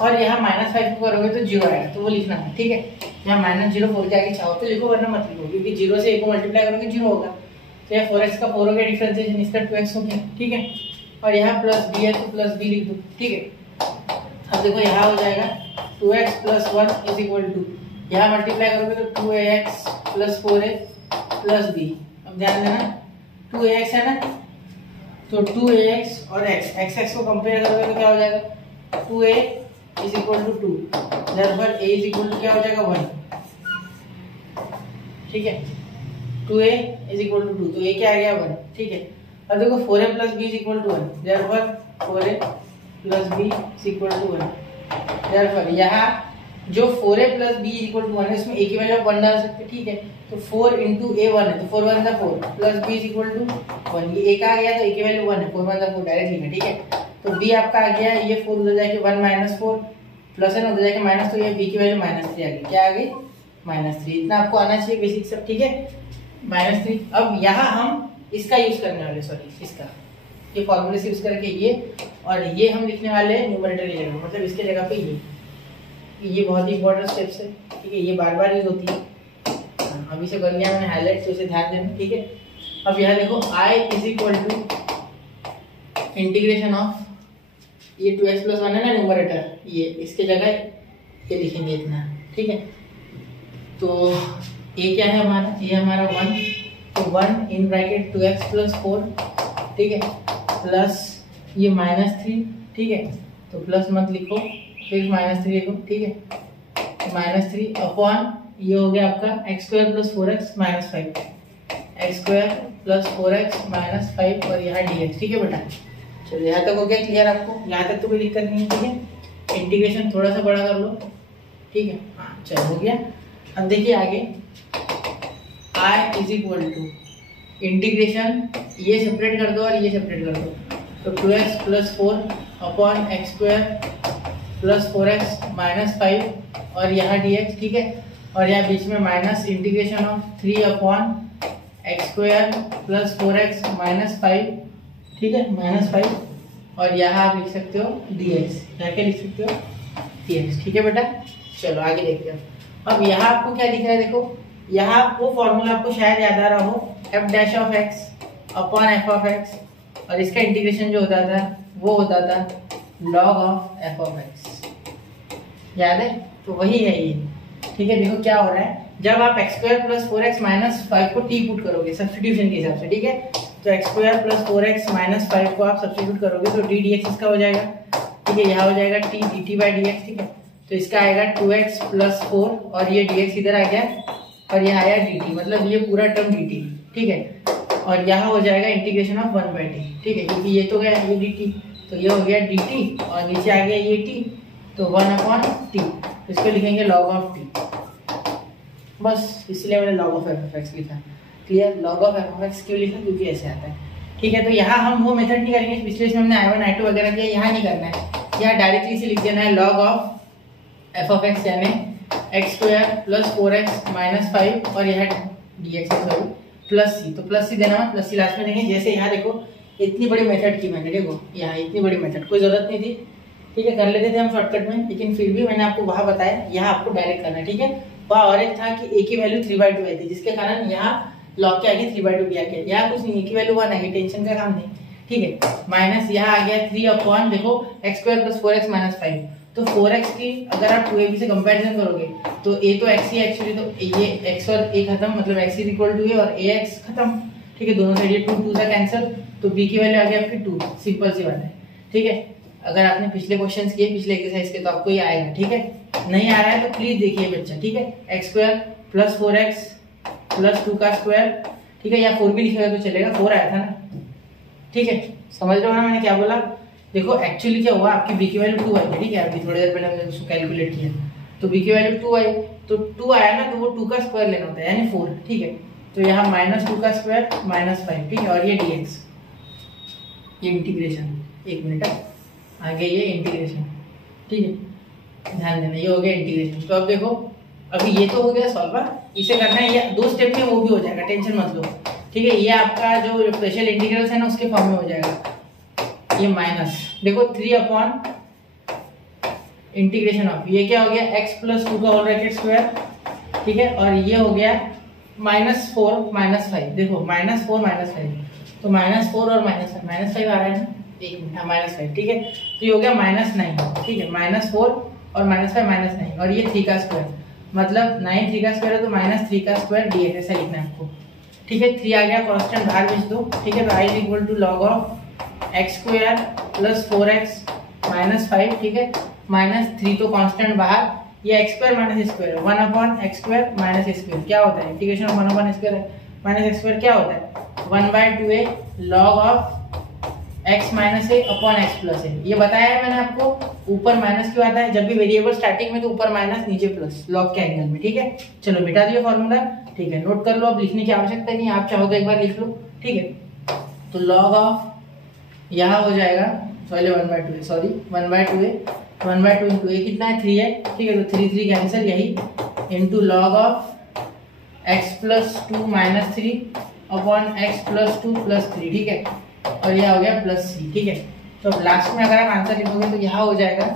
और यहाँ -5 को करोगे तो 0 आएगा, तो वो लिखना है। ठीक है, यहाँ -0 4 के आगे चाहो तो लिखो, वरना मत लिखो, क्योंकि 0 से a को मल्टीप्लाई करोगे 0 होगा। तो यहाँ 4x का 4 हो गया डिफरेंशिएशन, इसका 2x हो गया। ठीक है, और यहाँ प्लस b है तो प्लस b लिख दो। ठीक है, अब देखो यहाँ हो जाएगा 2x plus 1 is equal to, यहाँ मल्टीप्लाई करोगे तो 2ax plus 4a plus b। अब ध्यान देना 2ax है ना, तो 2ax और x को कंपेयर करोगे तो क्या हो जाएगा 2a is equal to 2, therefore a is equal to क्या हो जाएगा 1। ठीक है, 2a इज इक्वल टू 2, तो a क्या आ गया 1। ठीक है, अब देखो 4a plus b is equal to 1, therefore 4a plus b is equal to 1। therefore यहाँ जो 4a plus b is equal to 1 है, इसमें a की वैल्यू आप 1 डाल सकते हैं। ठीक है, तो 4 इंटू a 1 है, तो 4 1 = 4 plus b is equal to 1। ये a का आ गया तो a की वैल्यू 1 है, 4 1 = 4 डायरेक्ट लिखना। ठीक है, तो b आपका आ गया, ये 4 उधर जाके 1 माइनस 4 प्लस है ना, उधर जाके माइनस, तो ये b की वैल्यू -3 आ गई। क्या आ गई -3। इतना आपको आना चाहिए बेसिक सब। ठीक है, -3। अब यहाँ हम इसका यूज करने वाले, सॉरी इसका, ये फॉर्मूले से यूज करके ये, और ये हम लिखने वाले न्यूमरेटर की जगह, मतलब इसके जगह पे ये बहुत ही इंपॉर्टेंट स्टेप्स है। ठीक है, ये बार बार यूज होती है, अभी से कर लिया मैंने हाईलाइट, तो इसे ध्यान देना। ठीक है, अब यहाँ देखो i is equal to integration of, ये 2x प्लस 1 है ना न्यूमरेटर, ये इसके जगह ये लिखेंगे इतना। ठीक है, तो ये क्या है हमारा, ये हमारा 1, तो 1 इन ब्रैकेट 2x प्लस 4, ठीक है, प्लस ये -3। ठीक है, तो प्लस मत लिखो, फिर -3 लिखो। ठीक है, -3 अपॉन ये हो गया आपका x square plus 4x minus 5, x square plus 4x minus 5 और यहाँ dx। ठीक है बेटा, चलो यहाँ तक हो गया क्लियर आपको, यहाँ तक तो कोई दिक्कत नहीं है। ठीक है, इंटीग्रेशन थोड़ा सा बड़ा कर लो। ठीक है, हाँ चलो हो गया। अब देखिए आगे i is equal to integration, ये सेपरेट कर दो और ये सेपरेट कर दो, तो 2x plus 4 upon x square plus 4x minus 5 और यहाँ dx। ठीक है, और यहाँ बीच में minus integration of 3 upon x square plus 4x minus 5। ठीक है, -5 और यहाँ आप लिख सकते हो dx, यहाँ क्या लिख सकते हो dx। ठीक है बेटा, चलो आगे देखते हैं। अब यहाँ आपको क्या दिख रहा है, देखो यहाँ वो फॉर्मूला आपको शायद याद आ रहा हो, f dash of x upon f of x, और इसका इंटीग्रेशन जो होता था वो होता था log of f of x, याद है, तो वही है ये। ठीक है, देखो क्या हो रहा है, जब आप x square plus 4x minus 5 को t पुट करोगे सब्स्टिट्यूशन के हिसाब से, ठीक है, तो x square plus 4x minus 5 को आप सब्स्टिट्यूट करोगे तो d dx इसका हो जाएगा। ठीक है, यहाँ हो जाएगा t dt बाई dx। ठीक है, तो इसका आएगा 2x प्लस 4 और ये dx इधर आ गया और यहाँ आया dt, मतलब ये पूरा टर्म dt। ठीक है, और यहाँ हो जाएगा इंटीग्रेशन ऑफ 1 बाई t। ठीक है, क्योंकि ये तो गया ये dt, तो ये हो गया dt और नीचे आ गया ये t, तो 1 अपॉन t, तो इसको लिखेंगे log ऑफ t, बस इसलिए मैंने log of f of x लिखा। Clear, log of f of x क्यों लिखा, क्योंकि ऐसे आता है। ठीक है, तो यहाँ हम वो मेथड नहीं करेंगे, पिछले इसमें हमने i1 i2 वगैरह किया, यहाँ नहीं करना है, यहाँ डायरेक्टली से लिख देना है log of f of x यानी x square plus 4x minus 5 और यहाँ dx सॉरी प्लस c, तो प्लस c देना है, प्लस c लास्ट में देंगे। जैसे यहाँ देखो इतनी बड़ी मेथड की मैंने, देखो यहाँ इतनी बड़ी मेथड कोई जरूरत नहीं थी। ठीक है, कर लेते थे हम शॉर्टकट में, लेकिन फिर भी मैंने आपको वहाँ बताया, यहाँ आपको डायरेक्ट करना है। ठीक है, वहाँ और एक था कि a की वैल्यू 3/2 आई थी, जिसके कारण यहाँ लॉग के आगे 3/2 भी आ गया। यहाँ कुछ नहीं, a की वैल्यू 1 आई, टेंशन का काम नहीं। ठीक है, माइनस यहाँ आ गया 3 अपॉन देखो x square plus 4x minus 5, तो 4x की अगर आप 2ab से कंपैरिजन करोगे तो a तो x ही एक्चुअली, तो ये x और a खत्म, मतलब x is equal to a और ax खत्म, ठीक है, दोनों साइड ये 2 से कैंसिल, तो b की वैल्यू आ गई आपकी 2, सिंपल सी बात है, ठीक है। अगर आपने पिछले क्वेश्चंस किए, पिछले एक्सरसाइज के, तो आपको ये आएगा, ठीक है। नहीं आ रहा है तो प्लीज देखिए बच्चा, ठीक है, x square plus 4x plus 2 का स्क्वायर, ठीक है, या 4 भी लिखेगा तो चलेगा, 4 आया था ना, ठीक है, समझ रहे हो ना मैंने क्या बोला। देखो एक्चुअली क्या हुआ, आपकी b की वैल्यू 2 आई है, ठीक है, अभी थोड़ी देर पहले हमने उसको कैलकुलेट किया, तो b की वैल्यू 2 आई, तो 2 आया ना, तो वो 2 का स्क्वायर लेना होता है, यानी 4, ठीक है, तो यहाँ माइनस 2 का स्क्वायर माइनस 5, ठीक है, और ये dx, ये इंटीग्रेशन, एक मिनट आगे ये इंटीग्रेशन, ठीक है, ध्यान देना, ये हो गया इंटीग्रेशन। तो अब देखो, अभी ये तो हो गया सॉल्वर, इसे करना है, ये 2 स्टेप में वो भी हो जाएगा, टेंशन मत लो, ठीक है। ये आपका जो स्पेशल इंटीग्रल्स है ना, उसके फॉर्म में हो जाएगा, ये माइनस देखो 3 अपॉन इंटीग्रेशन ऑफ, ये क्या हो गया x प्लस 2 का होल ब्रैकेट स्क्वायर, ठीक है, और ये हो गया माइनस 4 माइनस 5, देखो माइनस 4 माइनस 5, तो माइनस 4 और माइनस 5 आ रहा है ना, एक मिनट, माइनस 5, ठीक है, तो ये हो गया माइनस 9, ठीक है, माइनस 4 और माइनस 5 माइनस 9, और ये 3 का स्क्वायर, मतलब 9 3 का स्क्वायर है तो माइनस 3 का स्क्वायर dx, ऐसा लिखना है आपको, ठीक है। 3 आ गया, कांस्टेंट बाहर भेज दो, ठीक है, तो i is equal to log of x square plus 4x minus 5, ठीक है, माइनस 3 तो कांस्टेंट बाहर, ये x square minus square, 1 upon x square minus square क्या होता है, integration of 1 upon square minus x square क्या होता है, 1/2a log of x minus a upon x plus a, ये बताया है मैंने आपको, ऊपर माइनस क्यों आता है, जब भी वेरिएबल स्टार्टिंग में तो ऊपर माइनस नीचे प्लस, लॉग के एंगल में, ठीक है। चलो मिटा दियो फॉर्मूला, ठीक है, नोट कर लो, अब लिखने की आवश्यकता नहीं, आप चाहो तो एक बार लिख लो, ठीक है। तो लॉग ऑफ यहाँ हो जाएगा, सॉरी 1/2 सॉरी 1/2 1/2 इंटू ए कितना है 3 है, ठीक है, तो 3 3 कैंसिल, यही into log of x plus 2 minus 3 upon x plus 2 plus 3, ठीक है, और यह हो गया प्लस सी, ठीक है। तो अब लास्ट में अगर आप आंसर लिखोगे तो यहाँ हो जाएगा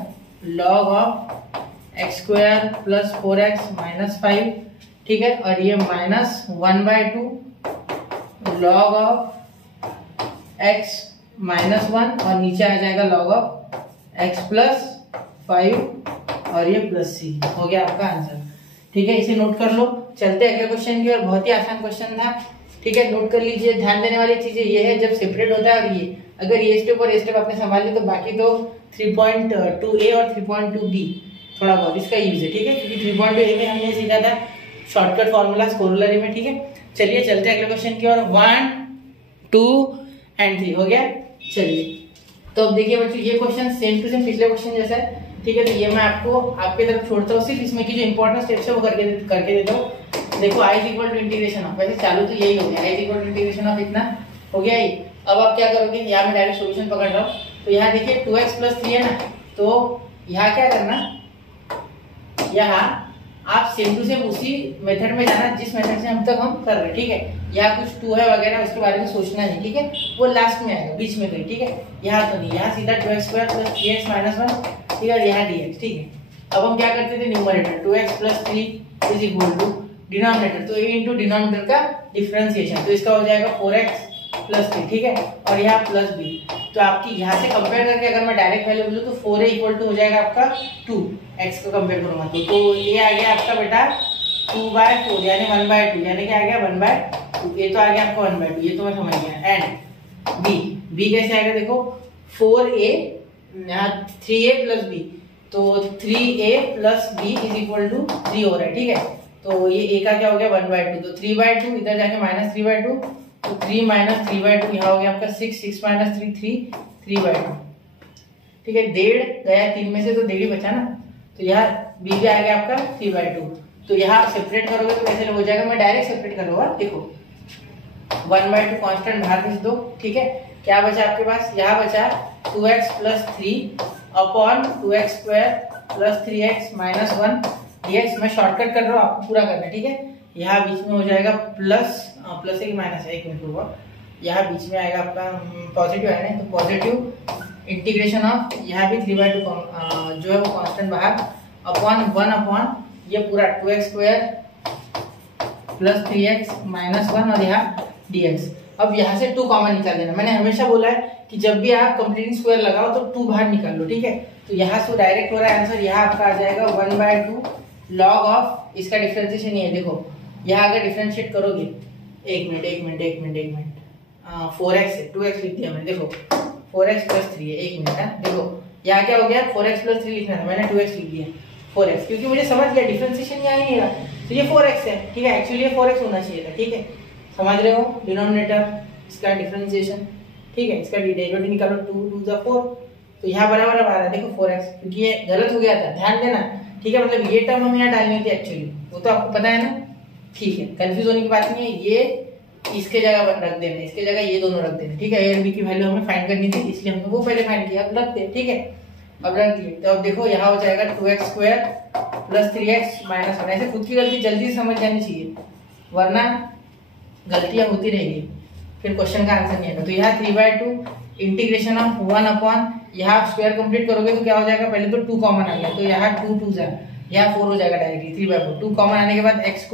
log of x square plus 4x minus 5, ठीक है, और ये minus 1/2 log of x minus 1, और नीचे आ जाएगा लॉग ऑफ x प्लस 5 और ये प्लस सी, हो गया आपका आंसर, ठीक है। इसे नोट कर लो, चलते अगले क्वेश्चन की और, बहुत ही आसान क्वेश्चन था, ठीक है, नोट कर लीजिए। ध्यान देने वाली चीजें ये है, जब सेपरेट होता है और ये अगर ये स्टेप और ये स्टेप आपने संभाल ली तो बाकी तो 3.2a और 3.2b थोड़ा बहुत इसका यूज है, ठीक है, क्योंकि 3.2a में हमने सीखा था शॉर्टकट फॉर्मूलाज कोरोलरी में, ठीक है। चलिए चलते अगले क्वेश्चन की और, 1 2 एंड 3 हो गया। चलिए तो अब देखिए बच्चों, ये क्वेश्चन सेम टू सेम पिछले क्वेश्चन जैसा है, ठीक है, तो ये मैं आपको आपके तरफ छोड़ता हूँ, सिर्फ इसमें की जो इंपॉर्टेंट स्टेप्स है वो करके देता हूँ। देखो i is equal to integration of, वैसे चालू तो यही हो गया, i is equal to integration of इतना हो गया ही। अब आप क्या करोगे, यहाँ मैं डायरेक्ट सॉल्यूशन पकड़ रहा हूँ, तो यहाँ देखिए 2x प्लस 3 है ना, तो यहाँ क्या करना, यहाँ आप सेम टू सेम उसी मेथड में जाना जिस मेथड से हम तक हम कर रहे हैं, ठीक है। यहाँ कुछ 2 है वगैरह उसके बारे में सोचना नहीं, ठीक है, वो लास्ट में आएगा, बीच में कहीं, ठीक है, यहाँ तो नहीं, यहाँ सीधा 2x square plus 3x minus 1, ठीक है, यहाँ dx, ठीक है। अब हम क्या करते थे, numerator 2x plus 3 is equal to denominator, तो a इंटू डिनोमिनेटर का डिफरेंशिएशन, तो इसका हो जाएगा 4x प्लस 3, ठीक है, और यहाँ प्लस b, तो आपकी यहाँ से कंपेयर करके अगर मैं डायरेक्ट वैल्यू बोलूँ तो 4a इक्वल टू हो जाएगा आपका 2x को कंपेयर करूंगा तो ये आ गया आपका बेटा 2/4 यानी 1/2, यानी क्या आ गया 1/2, ये तो आ गया आपका 1/2, ये तो मैं समझ गया। एंड b कैसे आएगा, देखो 4a यहाँ 3a प्लस b, तो 3a plus b is equal to 3 हो रहा है, ठीक है, तो ये a का क्या हो गया 1/2, तो 3/2 इधर जाके माइनस 3/2, तो 3 माइनस 3/2 यहाँ हो गया आपका 6 माइनस 3/2, ठीक है, 1.5 गया 3 में से तो 1.5 बचा ना, तो यहाँ b आ गया आपका 3/2, तो यहाँ सेपरेट करोगे तो कैसे हो जाएगा, मैं डायरेक्ट सेपरेट करूंगा, देखो 1/2 कांस्टेंट बाहर भेज दो, ठीक है, क्या बचा आपके पास, यहाँ बचा 2x plus 3 upon 2x square plus 3x minus 1 dx, मैं शॉर्टकट कर रहा हूँ, आपको पूरा करना है, ठीक है। यहाँ बीच में हो जाएगा प्लस एक माइनस है, 1 मिनट होगा, यहाँ बीच में आएगा आपका पॉजिटिव है ना, तो पॉजिटिव इंटीग्रेशन ऑफ यहाँ भी 3/2 जो है वो कांस्टेंट बाहर अपॉन 1 अपॉन ये पूरा 2x square plus 3x minus 1 और यहाँ dx। अब यहाँ से 2 कॉमन निकाल देना, मैंने हमेशा बोला है कि जब भी आप कंप्लीटिंग स्क्वायर लगाओ तो 2 बाहर निकाल लो, ठीक है। तो यहाँ से डायरेक्ट हो रहा है आंसर, यहाँ आपका आ जाएगा 1/2 लॉग ऑफ, इसका डिफरेंशिएशन ये है, देखो यहाँ अगर डिफरेंशिएट करोगे, एक मिनट 4x है, 2x लिख दिया मैंने, देखो 4x + 3 है, एक मिनट है, देखो यहाँ क्या हो गया, 4x + 3 लिखना था, मैंने 2x लिख दिया, 4x, क्योंकि मुझे समझ गया डिफरेंशिएशन यहाँ नहीं रहा, तो ये 4x है, ठीक है। एक्चुअली ये 4x होना चाहिए था, ठीक है, समझ रहे हो, डिनोमिनेटर इसका डिफरेंशिएशन, ठीक है, इसका डेरिवेटिव निकालो, 2 2 = 4, तो यहाँ बराबर आ रहा है, देखो 4x, क्योंकि ये गलत हो गया था, ध्यान देना, ठीक है। मतलब ये टर्म हमें यहाँ डालनी होती है एक्चुअली, वो तो आपको पता है ना, ठीक है, कंफ्यूज होने की बात नहीं है। ये इसके जगह रख देना, इसके जगह ये दोनों रख देना, ठीक है। ए और बी की वैल्यू हमें फाइंड करनी थी, इसलिए हमने वो पहले फाइंड किया, अब रख दे, ठीक है, अब रख दिए। तो अब देखो यहाँ हो जाएगा 2x² + 3x - 1, ऐसे खुद की गलती जल्दी समझ जानी चाहिए, वरना गलतियां होती रहेगी, फिर क्वेश्चन का आंसर नहीं आएगा। तो यहाँ 3/2 इंटीग्रेशन ऑफ 1/, यहाँ आप स्क्वायर कंप्लीट करोगे तो क्या हो जाएगा, पहले तो 2 कॉमन आ गया, तो यहाँ 2 2 जा, यहाँ 4 हो जाएगा डायरेक्टली, 3/4, 2 कॉमन आने के बाद x²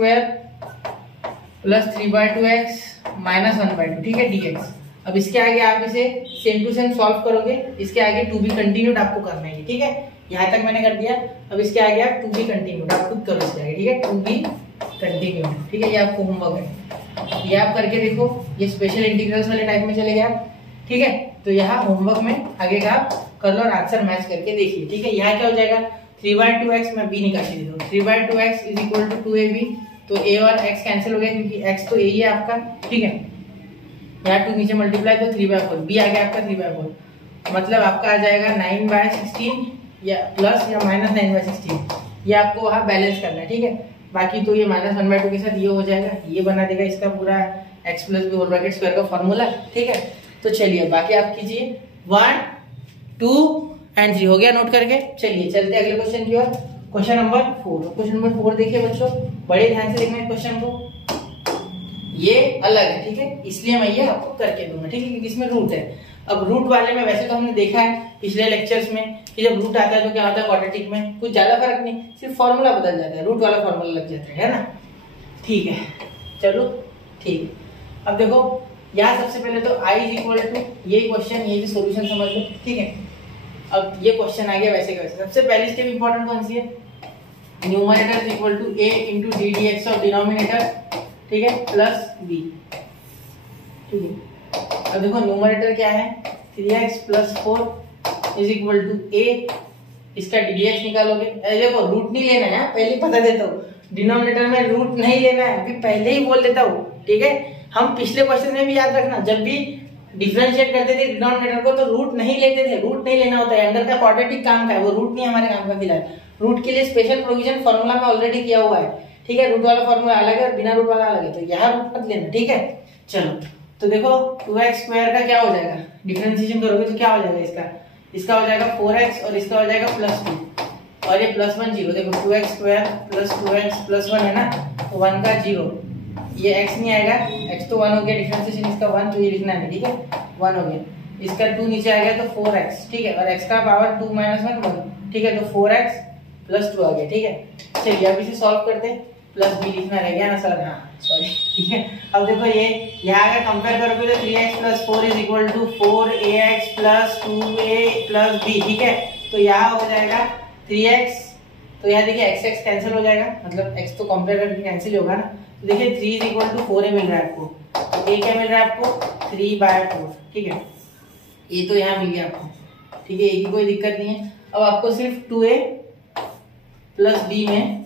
+ 3/2x - 1/2, ठीक है, dx। अब इसके आगे आप इसे सेम टू सेम सॉल्व करोगे, इसके आगे टू बी कंटिन्यूड आपको करना है, ठीक है, यहाँ तक मैंने कर दिया। अब इसके आगे आप टू बी कंटिन्यूड आप खुद करो इसके आगे, ठीक है, टू बी कंटिन्यूड, ठीक है, ये आपको होमवर्क है, ये आप करके देखो, ये स्पेशल इंटीग्रल्स वाले टाइप में चले गए आप, ठीक है। तो यहाँ होमवर्क में आगे का आप कर लो और आंसर मैच करके देखिए, ठीक है। यहाँ क्या हो जाएगा, 3/2x, मैं b निकाल के दे दूँ, 3/2x = 2ab, तो a और x कैंसिल हो गया, क्योंकि x तो a ही है आपका, ठीक है, यहाँ 2 नीचे मल्टीप्लाई, तो 3/4, b आ गया आपका 3/4, मतलब आपका आ जाएगा 9/16 या प्लस या -9/16, ये आपको वहाँ बैलेंस करना है, ठीक है। बाकी तो ये -1/2 के साथ ये हो जाएगा, ये बना देगा इसका पूरा x + b whole bracket square का फॉर्मूला, ठीक है। तो चलिए बाकी आप कीजिए, 1 2 और 3 हो गया नोट करके। चलिए चलते अगले क्वेश्चन की ओर, क्वेश्चन नंबर 4। क्वेश्चन नंबर 4 देखिए बच्चों, बड़े ध्यान से देखना है क्वेश्चन को, ये अलग है, ठीक है, इसलिए मैं ये आपको करके दूंगा, ठीक है, क्योंकि इसमें रूट है। अब रूट वाले में वैसे तो हमने देखा है पिछले लेक्चर्स में कि जब रूट आता है तो क्या होता है, क्वाड्रेटिक में कुछ ज्यादा फर्क नहीं, सिर्फ फॉर्मूला बदल जाता है, रूट वाला फॉर्मूला लग जाता है ना, ठीक है। चलो ठीक है, अब देखो यहाँ सबसे पहले तो i = ये क्वेश्चन, ये भी सॉल्यूशन समझ लो, ठीक है। अब ये क्वेश्चन आ गया वैसे का वैसे, सबसे पहली स्टेप इंपॉर्टेंट कौन सी है, न्यूमरेटर = a × ddx और डिनोमिनेटर, ठीक है, प्लस b, ठीक है। अब देखो न्यूमरेटर क्या है, 3x + 4 = a, इसका ddx निकालोगे, देखो रूट नहीं लेना है, पहले बता देता हूँ, डिनोमिनेटर में रूट नहीं लेना है, अभी पहले ही बोल देता हूँ, ठीक है। हम पिछले क्वेश्चन में भी याद रखना, जब भी डिफरेंशिएट करते थे डिनोमिनेटर को तो रूट नहीं लेते थे, रूट नहीं लेना होता है, अंदर का क्वाड्रेटिक काम का है, वो रूट नहीं हमारे काम का फिलहाल। रूट के लिए स्पेशल प्रोविजन फॉर्मूला में ऑलरेडी किया हुआ है, ठीक है, रूट वाला फॉर्मूला अलग है और बिना रूट वाला अलग है, तो यहाँ रूट मत लेना, ठीक है। चलो तो देखो 2x² का क्या हो जाएगा, डिफरेंशिएशन करोगे तो क्या हो जाएगा, इसका हो जाएगा 4x और इसका हो जाएगा +2, और ये +1 0, देखो 2x² + 2x + 1 है ना, तो 1 का 0, ये x नहीं आएगा, x तो 1 हो गया, डिफरेंशिएशन इसका 1, तो ये लिखना है, ठीक है, 1 हो गया, इसका 2 नीचे आ गया तो 4x, ठीक है, और x का पावर 2 - 1 1, ठीक है, तो 4x + 2 आ गया, ठीक है। चलिए अब इसे सॉल्व करते हैं, +b लिखना रह गया ना सर, हाँ सॉरी, ठीक है। अब देखो ये यहाँ अगर कंपेयर करोगे तो 3x + 4 = 4ax + 2a + b, ठीक है। तो यहाँ हो जाएगा 3x, तो यहाँ देखिए x कैंसिल हो जाएगा, मतलब x तो कंपेयर करके कैंसिल होगा ना, तो देखिए 3 = 4a मिल रहा है आपको, तो a क्या मिल रहा है आपको, 3/4, ठीक है, ये तो यहाँ मिल गया आपको, ठीक है, a की कोई दिक्कत नहीं है। अब आपको सिर्फ 2a + b में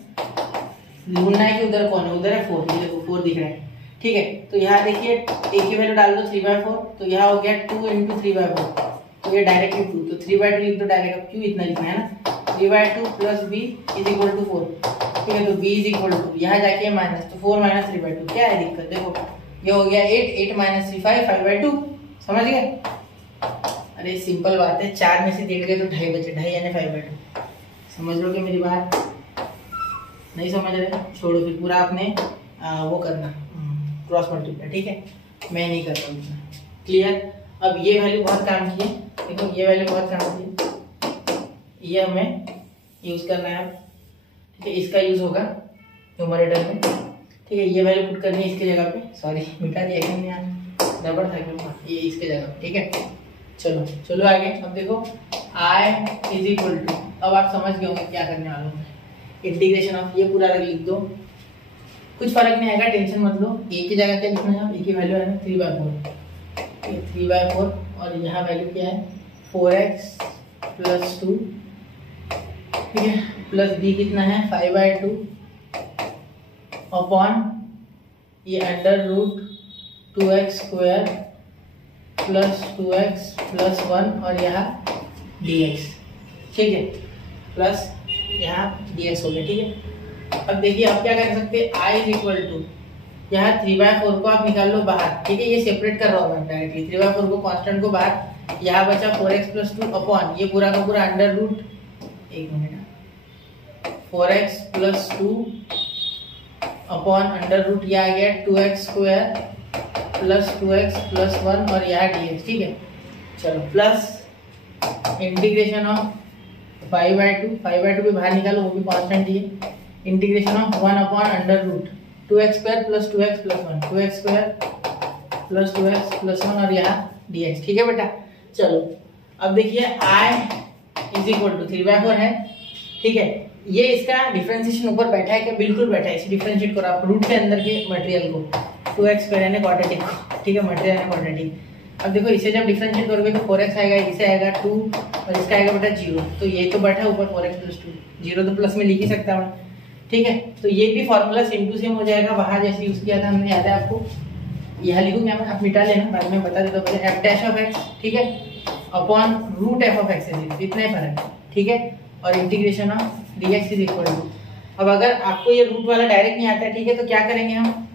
ढूंढना है कि उधर कौन है, उधर है 4, ये देखो 4 दिख रहा है, ठीक है। तो यहाँ देखिए a की वैल्यू डाल दो 3/4, तो यहाँ हो गया 2 × 3/4, तो ये डायरेक्टली 2, तो 3/2 लिख दो डायरेक्ट, अब क्यों इतना लिखना है ना, 3/2 + b = 4, ठीक है, तो b = यहाँ जाके माइनस, तो 4 - 3/2, क्या है दिक्कत, देखो ये हो गया 8 - 3 5/2, समझ गए। अरे सिंपल बात है, 4 में से 1 गए तो 2.5 बचे, 2.5 यानी 5/2, समझ लो कि मेरी बात नहीं समझ रहे, छोड़ो फिर, पूरा आपने वो करना क्रॉस मल्टीप्लाई, ठीक है, मैं नहीं कर रहा हूँ, क्लियर। अब ये वैल्यू बहुत काम की है, देखो ये वैल्यू बहुत काम की है, ये हमें यूज करना है, ठीक है, इसका यूज होगा न्यूमरेटर में, ठीक है, ये वैल्यू पुट करनी है इसके जगह पे, सॉरी मिटा दिया क्या मैंने, यहाँ गड़बड़ था क्यों, ये इसके जगह पे, ठीक है। चलो चलो आगे। अब देखो I इज इक्वल टू, अब आप समझ गए होंगे क्या करने वालों में, इंटीग्रेशन ऑफ ये पूरा लिख दो, कुछ फर्क नहीं आएगा, टेंशन मत लो। ए की जगह क्या लिखना है, ए की वैल्यू है ना 3/4, ये 3/4 और यहाँ वैल्यू क्या है 4x + 2, ठीक है, प्लस b कितना है 5/2 अपॉन ये √2x² + 2x + 1 और यहाँ dx, ठीक है, प्लस यहाँ dx हो गया, ठीक है। अब देखिए आप क्या कर सकते हैं, I इज इक्वल टू यहाँ 3/4 को आप निकाल लो बाहर, ठीक है, ये सेपरेट कर रहा हूँ मैं डायरेक्टली, 3/4 को कांस्टेंट को बाहर, यहाँ बचा 4x + 2 अपॉन ये पूरा का पूरा एक मिनट 4x + 2 अपॉन √, यह आ गया 2x² + 2x + 1 और यहाँ dx, ठीक है। चलो प्लस इंटीग्रेशन ऑफ 5/2 भी बाहर निकालो, वो भी कांस्टेंट ही है, integration of 1 upon √2x² + 2x + 1, 2x² + 2x + 1 और यहाँ dx, ठीक है बेटा। चलो अब देखिए I इज इक्वल टू 3/4 है, ठीक है, ये इसका डिफरेंशिएशन ऊपर बैठा है क्या, बिल्कुल बैठा है, इसे डिफरेंशिएट करो आप रूट के अंदर के मटेरियल को, 2x² यानी क्वाड्रेटिक को, ठीक है, मटेरियल यानी क्वाड्रेटिक। अब देखो इसे जब डिफरेंशिएट करोगे तो 4x आएगा, इसे आएगा 2 और इसका आएगा बेटा 0, तो ये तो बैठा है ऊपर 4x + 2, 0 तो प्लस में लिख ही सकता हूँ, ठीक है। तो ये भी फॉर्मूला सेम टू सेम हो जाएगा, वहाँ जैसे यूज किया था हमने, याद है आपको, यहाँ लिखूंगा मैं, आप मिटा लेना, बाद में बता देता हूँ, f'(x), ठीक है, अपॉन √f(x) इतना ही फर्क है, ठीक है, और integration of dx is equal to, अब अगर आपको ये रूट वाला डायरेक्ट नहीं आता है, ठीक है, तो क्या करेंगे हम,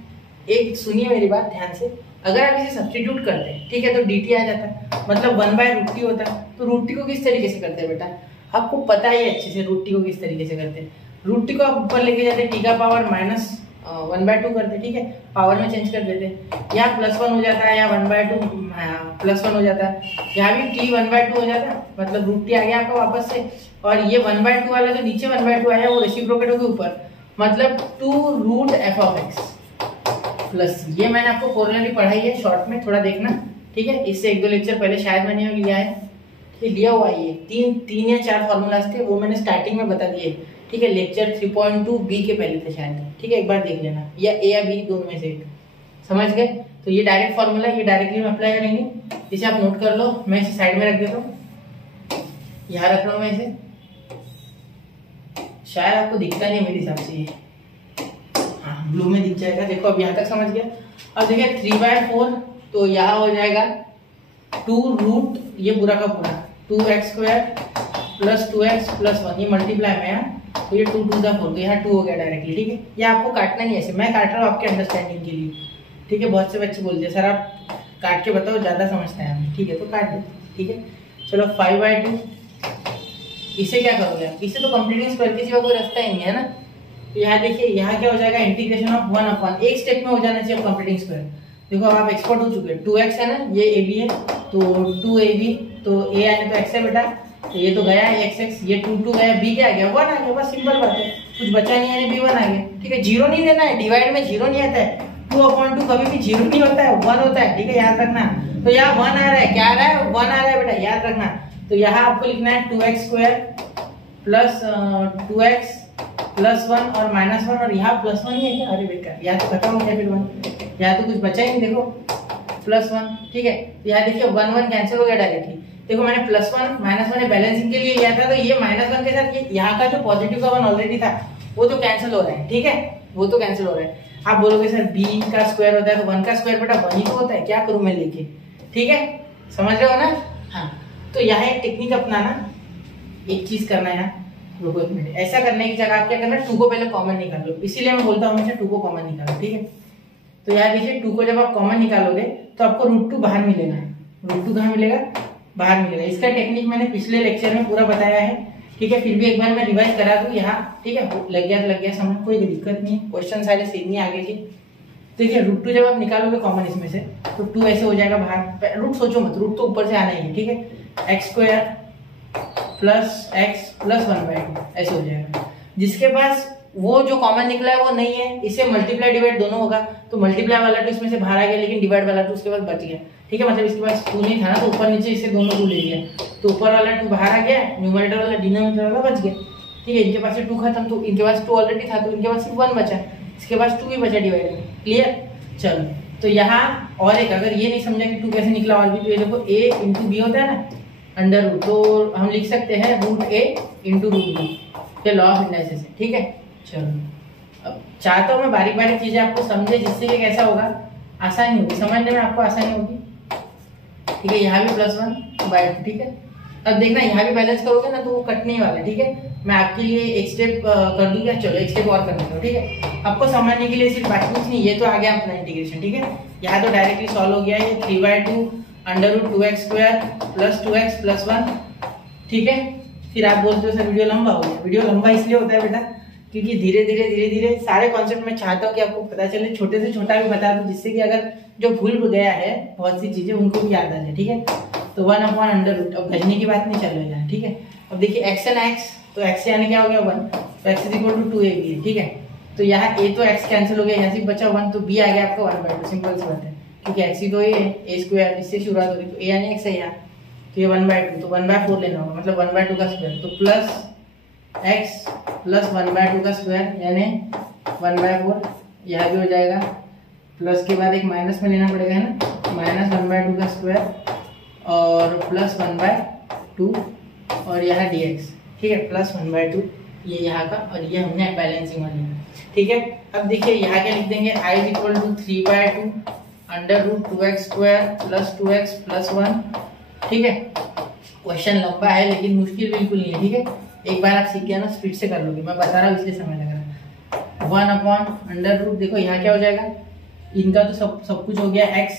एक सुनिए मेरी बात ध्यान से, अगर आप इसे सब्स्टिट्यूट करते हैं, ठीक है, तो dt आ जाता है, मतलब 1/√t होता है। तो √t को किस तरीके से करते हैं बेटा, आपको पता ही अच्छे से √t को किस तरीके से करते हैं, √t को आप ऊपर लेके जाते हैं, t का पावर -1/2 करते हैं, ठीक है, पावर में चेंज कर देते हैं, यहाँ +1 हो जाता है, या 1/2 +1 हो जाता है, यहाँ भी t 1/2 हो जाता है, मतलब √t आ गया आपका वापस से, और ये 1/2 वाला जो नीचे 1/2 आया वो रेसिप्रोकेट होगी ऊपर, मतलब 2√f(x) प्लस ये मैंने आपको फॉर्मूला भी पढ़ाई है शॉर्ट में, थोड़ा देखना, ठीक है, इससे 1-2 लेक्चर पहले शायद मैंने लिया है, लिया हुआ है, ये 3 या 4 फॉर्मूलाज थे, वो मैंने स्टार्टिंग में बता दिए, ठीक है, लेक्चर 3.2 बी के पहले थे शायद, ठीक है, एक बार देख लेना, या ए या बी दोनों में से एक, समझ गए। तो ये डायरेक्ट फॉर्मूला, ये डायरेक्टली हम अप्लाई करेंगे, इसे आप नोट कर लो, मैं इसे साइड में रख देता हूँ, यहाँ रख रहा हूँ मैं इसे, शायद आपको दिखता नहीं है मेरे हिसाब से, ये हाँ ब्लू में दिख जाएगा, देखो अब यहाँ तक समझ गया। अब देखिए 3/4, तो यहाँ हो जाएगा 2 ये पूरा का पूरा 2x² + 2x + 1, ये मल्टीप्लाई में है, तो ये 2 × 4, तो यहाँ 2 हो गया डायरेक्टली, ठीक है, ये आपको काटना नहीं, ऐसे मैं काट रहा हूँ आपके अंडरस्टैंडिंग के लिए, ठीक है, बहुत से बच्चे बोलते हैं सर आप काट के बताओ, ज़्यादा समझते हैं हमें, ठीक है, तो काट दो, ठीक है। चलो 5/2, इसे क्या करोगे आप, इसे तो कंप्लीटिंग स्क्वायर के सिवा कोई रास्ता ही नहीं है ना, तो यहाँ देखिए यहाँ क्या हो जाएगा, इंटीग्रेशन ऑफ 1 अपॉन, एक स्टेप में हो जाना चाहिए कंप्लीटिंग स्क्वायर, देखो अब आप एक्सपर्ट हो चुके हैं, 2x है ना, ये ab है, तो 2ab, तो a आने तो x है बेटा, तो ये तो गया है x, ये 2 गया, b क्या आ गया 1 आ गया, बस सिंपल बात है, कुछ बचा नहीं है, b1 आ गया, ठीक है, 0 नहीं देना है, डिवाइड में 0 नहीं आता है, 2/2 कभी भी 0 नहीं होता है, 1 होता है, ठीक है, याद रखना। तो यहाँ 1 आ रहा है, क्या आ रहा है 1 आ रहा है बेटा, याद रखना। तो यहाँ आपको लिखना है 2x² + 2x + 1 और -1, और यहाँ +1 ही है क्या, अरे बेटा यहाँ तो खत्म हो गया फिर 1, यहाँ तो कुछ बचा ही नहीं, देखो +1, ठीक है, यहाँ देखिए 1 कैंसिल हो गया डायरेक्टली, देखो मैंने +1 -1 बैलेंसिंग के लिए लिया था, तो ये -1 के साथ ये यहाँ का जो पॉजिटिव का 1 ऑलरेडी था वो तो कैंसिल हो रहा है, ठीक है, वो तो कैंसिल हो रहा है। आप बोलोगे सर b का स्क्वायर होता है तो 1 का स्क्वायर बेटा 1 ही तो होता है, क्या करूं मैं लेके, ठीक है, समझ रहे हो ना। हाँ, तो यहाँ एक टेक्निक अपनाना, एक चीज करना है, रुको एक मिनट, ऐसा करने की जगह आप क्या करना, 2 को पहले कॉमन निकाल लो, इसीलिए मैं बोलता हूँ हमेशा 2 को कॉमन निकालो, ठीक है। तो यहाँ देखिए 2 को जब आप कॉमन निकालोगे तो आपको √2 बाहर मिलेगा, √2 कहाँ मिलेगा, बाहर मिलेगा। इसका टेक्निक मैंने पिछले लेक्चर में पूरा बताया है, ठीक है, फिर भी एक बार मैं रिवाइज करा दूं यहाँ, ठीक है, लग गया समझ, कोई दिक्कत नहीं है, क्वेश्चन सारे सेम ही आगे के। देखिए √2 जब आप निकालोगे कॉमन इसमें से, तो 2 ऐसे हो जाएगा बाहर, रूट सोचो मत, रूट तो ऊपर से आना ही है, ठीक है, x² + x + 1/2 ऐसे हो जाएगा। जिसके पास वो जो कॉमन निकला है वो नहीं है, इससे मल्टीप्लाई डिवाइड दोनों होगा, तो मल्टीप्लाई वाला 2 इसमें से बाहर आ गया, लेकिन डिवाइड वाला 2 उसके बाद बच गया। ठीक है, मतलब इसके पास 2 नहीं था ना, तो ऊपर नीचे इससे दोनों 2 ले लिया, तो ऊपर वाला 2 बाहर आ गया, न्यूमरेटर वाला डिनोमिनेटर वाला बच गया। ठीक है, इनके पास से 2 खत्म, तो इनके पास 2 ऑलरेडी था, तो इनके पास सिर्फ 1 बचा, इसके पास 2 भी बचा डिवाइड में। क्लियर? चलो, तो यहाँ और एक, अगर ये नहीं समझा कि 2 कैसे निकला और भी, तो ये देखो a इंटू बी होता है ना, अंडर रूट, तो हम लिख सकते हैं root a into root B, ये लॉ ऑफ इंडाइसिस है। ठीक है, चलो अब चाहता हूँ मैं बारीक बारीक चीजें आपको समझे, जिससे कि कैसा होगा, आसानी होगी समझने में, आपको आसानी होगी। ठीक है, यहाँ भी +1/2। ठीक है, अब देखना यहाँ भी बैलेंस करोगे ना तो वो कटने वाला है। ठीक है, मैं आपके लिए एक स्टेप कर दूंगा, चलो एक स्टेप और करने दो। ठीक है, आपको समझने के लिए सिर्फ बाकी कुछ नहीं, ये तो आ गया अपना इंटीग्रेशन। ठीक है, यहाँ तो डायरेक्टली सॉल्व हो गया, ये 3/2 under root 2x² plus 2x plus 1। ठीक है, फिर आप बोलते हो सर वीडियो लंबा हो गया। वीडियो लंबा इसलिए होता है बेटा, क्योंकि धीरे धीरे सारे कॉन्सेप्ट मैं चाहता हूँ कि आपको पता चले, छोटे से छोटा भी बता दूं, जिससे कि अगर जो भूल गया है बहुत सी चीजें उनको भी याद आ जाए। ठीक है, तो 1/√, अब गजने की बात नहीं चल रही है। ठीक है, अब देखिए x है ना, x, तो x यानी क्या हो गया 1, तो x = 2ab है। ठीक है, तो यहाँ a तो x कैंसिल हो गया, यहाँ से बचा 1, तो b आ गया आपका 1/2, सिंपल सी बात है, क्योंकि x ही तो a है, a² इससे शुरुआत हो रही, तो a यानी x है यहाँ, तो ये 1/2, तो 1/4 लेना होगा, मतलब 1/2 का स्क्वायर, तो प्लस x प्लस 1/2 का स्क्वायर यानी 1/4, यह भी हो जाएगा, प्लस के बाद एक माइनस में लेना पड़ेगा है ना, -1/2 का स्क्वायर और प्लस 1/2 और यहाँ dx। ठीक है, प्लस 1/2 ये यहाँ का, और ये हमने बैलेंसिंग वाली। ठीक है, अब देखिए यहाँ क्या लिख देंगे, i = 3/2 under root 2x² plus 2x plus 1। ठीक है, क्वेश्चन लंबा है लेकिन मुश्किल बिल्कुल नहीं है। ठीक है, एक बार आप सीख गया ना स्पीड से कर लोगे, मैं बता रहा हूँ इसलिए समय लग रहा है। 1/√, देखो यहाँ क्या हो जाएगा, इनका तो सब कुछ हो गया, x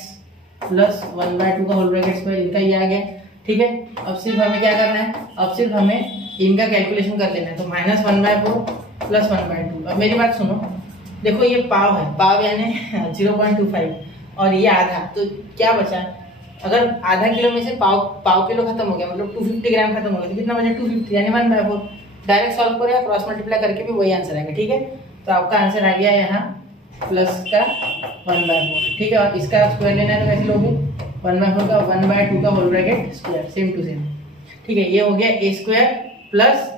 प्लस 1/2 का होल ब्रैकेट स्क्वायर, इनका ये आ गया। ठीक है, अब सिर्फ हमें क्या करना है, अब सिर्फ हमें इनका कैलकुलेशन कर लेना है, तो -1/4 प्लस 1/2। अब मेरी बात सुनो, देखो ये पाव है, पाव यानी 0.25 और ये आधा, तो क्या बचा, अगर आधा किलो में से पाव किलो खत्म हो गया, मतलब 250 ग्राम खत्म हो गया, तो कितना बचा 250 यानी 1/4। डायरेक्ट सॉल्व करो या क्रॉस मल्टीप्लाई करके भी वही आंसर आएगा। ठीक है, तो आपका आंसर आ गया यहाँ प्लस का 1/4। ठीक है, और इसका स्क्वायर लेना है तो कैसे लोगे, 1/4 का 1/2 का whole bracket square, same to same. ठीक है, ये हो गया a² plus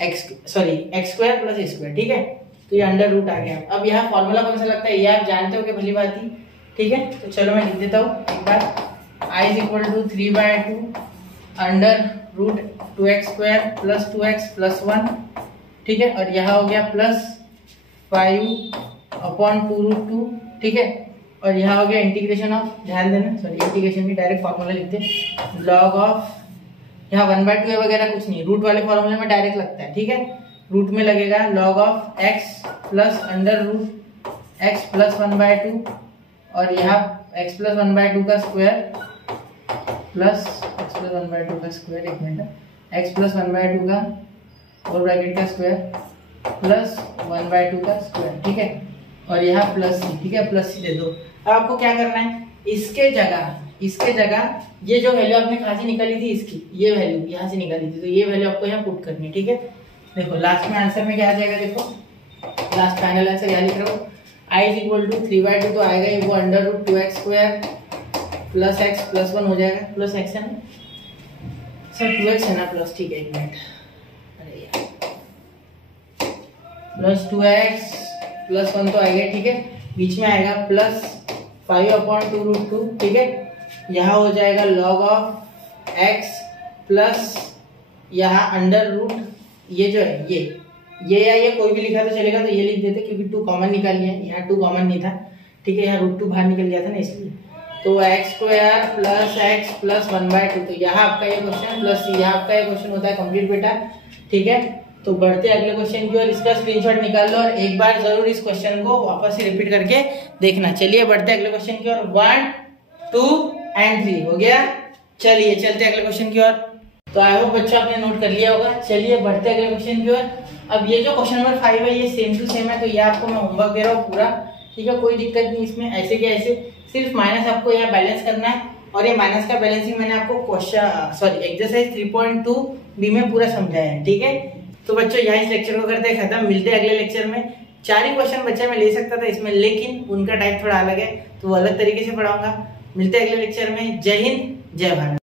x² plus a²। ठीक है, तो ये अंडर रूट आ गया। अब यहाँ फॉर्मूला कौन सा लगता है ये आप जानते हो कि भली बात ही। ठीक है, तो चलो मैं लिख देता हूँ एक बार, i = 3/2 under root 2x² plus 2x plus 1। ठीक है, और यहाँ हो गया प्लस 5/2√2। ठीक है, और यहाँ हो गया इंटीग्रेशन ऑफ, ध्यान देना, सॉरी इंटीग्रेशन की डायरेक्ट फॉर्मूला लिखते हैं, लॉग ऑफ, यहाँ 1/2 है वगैरह कुछ नहीं, रूट वाले फॉर्मूले में डायरेक्ट लगता है। ठीक है, रूट में लगेगा log of x plus under root x plus 1/2 और यहाँ x प्लस 1/2 का स्क्वायर प्लस x प्लस 1/2 का स्क्वायर, एक मिनट, x प्लस 1/2 का होल ब्रैकेट का स्क्वायर प्लस 1/2 का स्क्वायर। ठीक है, और यहाँ प्लस c। ठीक है, प्लस c दे दो। अब आपको क्या करना है, इसके जगह ये जो वैल्यू आपने कहाँ से निकाली थी, इसकी ये वैल्यू यहाँ से निकाली थी, तो ये वैल्यू आपको यहाँ पुट करनी है। ठीक है, देखो लास्ट में आंसर में क्या आ जाएगा, देखो लास्ट फाइनल आंसर यहाँ लिख रहा हूँ, i = 3/2 तो आएगा ही, वो under root 2x² plus x plus 1 हो जाएगा, प्लस x है ना सर, 2x है ना प्लस, ठीक है एक मिनट, अरे यार, प्लस 2x प्लस 1 तो आएगा। ठीक है, बीच में आएगा प्लस 5/2√2। ठीक है, यहाँ हो जाएगा लॉग ऑफ x प्लस यहाँ अंडर रूट, ये जो है ये या ये कोई भी लिखा तो चलेगा, तो ये लिख देते क्योंकि 2 कॉमन निकाल लिया, यहाँ 2 कॉमन नहीं था। ठीक है, यहाँ √2 बाहर निकल गया था ना इसलिए, तो x² प्लस x प्लस 1/2, तो यहाँ आपका ये क्वेश्चन प्लस यहाँ आपका ये क्वेश्चन होता है कंप्लीट बेटा। ठीक है, तो बढ़ते अगले क्वेश्चन की ओर, इसका स्क्रीनशॉट निकाल लो और एक बार जरूर इस क्वेश्चन को वापस से रिपीट करके देखना। चलिए बढ़ते अगले क्वेश्चन की ओर, 1 2 और 3 हो गया। चलिए चलते अगले क्वेश्चन की ओर। तो आई होप बच्चों आपने नोट कर लिया होगा। चलिए बढ़ते अगले क्वेश्चन की ओर। अब ये जो क्वेश्चन नंबर 5 है ये सेम टू सेम है, तो ये आपको मैं होमवर्क दे रहा हूँ पूरा। ठीक है, कोई दिक्कत नहीं इसमें, ऐसे के ऐसे सिर्फ माइनस आपको यहाँ बैलेंस करना है, और ये माइनस का बैलेंसिंग मैंने आपको क्वेश्चन एक्सरसाइज 3.2 बी में पूरा समझाया है। ठीक है, तो बच्चों यहाँ इस लेक्चर को करते हैं खत्म, मिलते हैं अगले लेक्चर में। 4 ही क्वेश्चन बच्चे मैं ले सकता था इसमें, लेकिन उनका टाइप थोड़ा अलग है तो वो अलग तरीके से पढ़ाऊंगा। मिलते हैं अगले लेक्चर में। जय हिंद, जय भारत।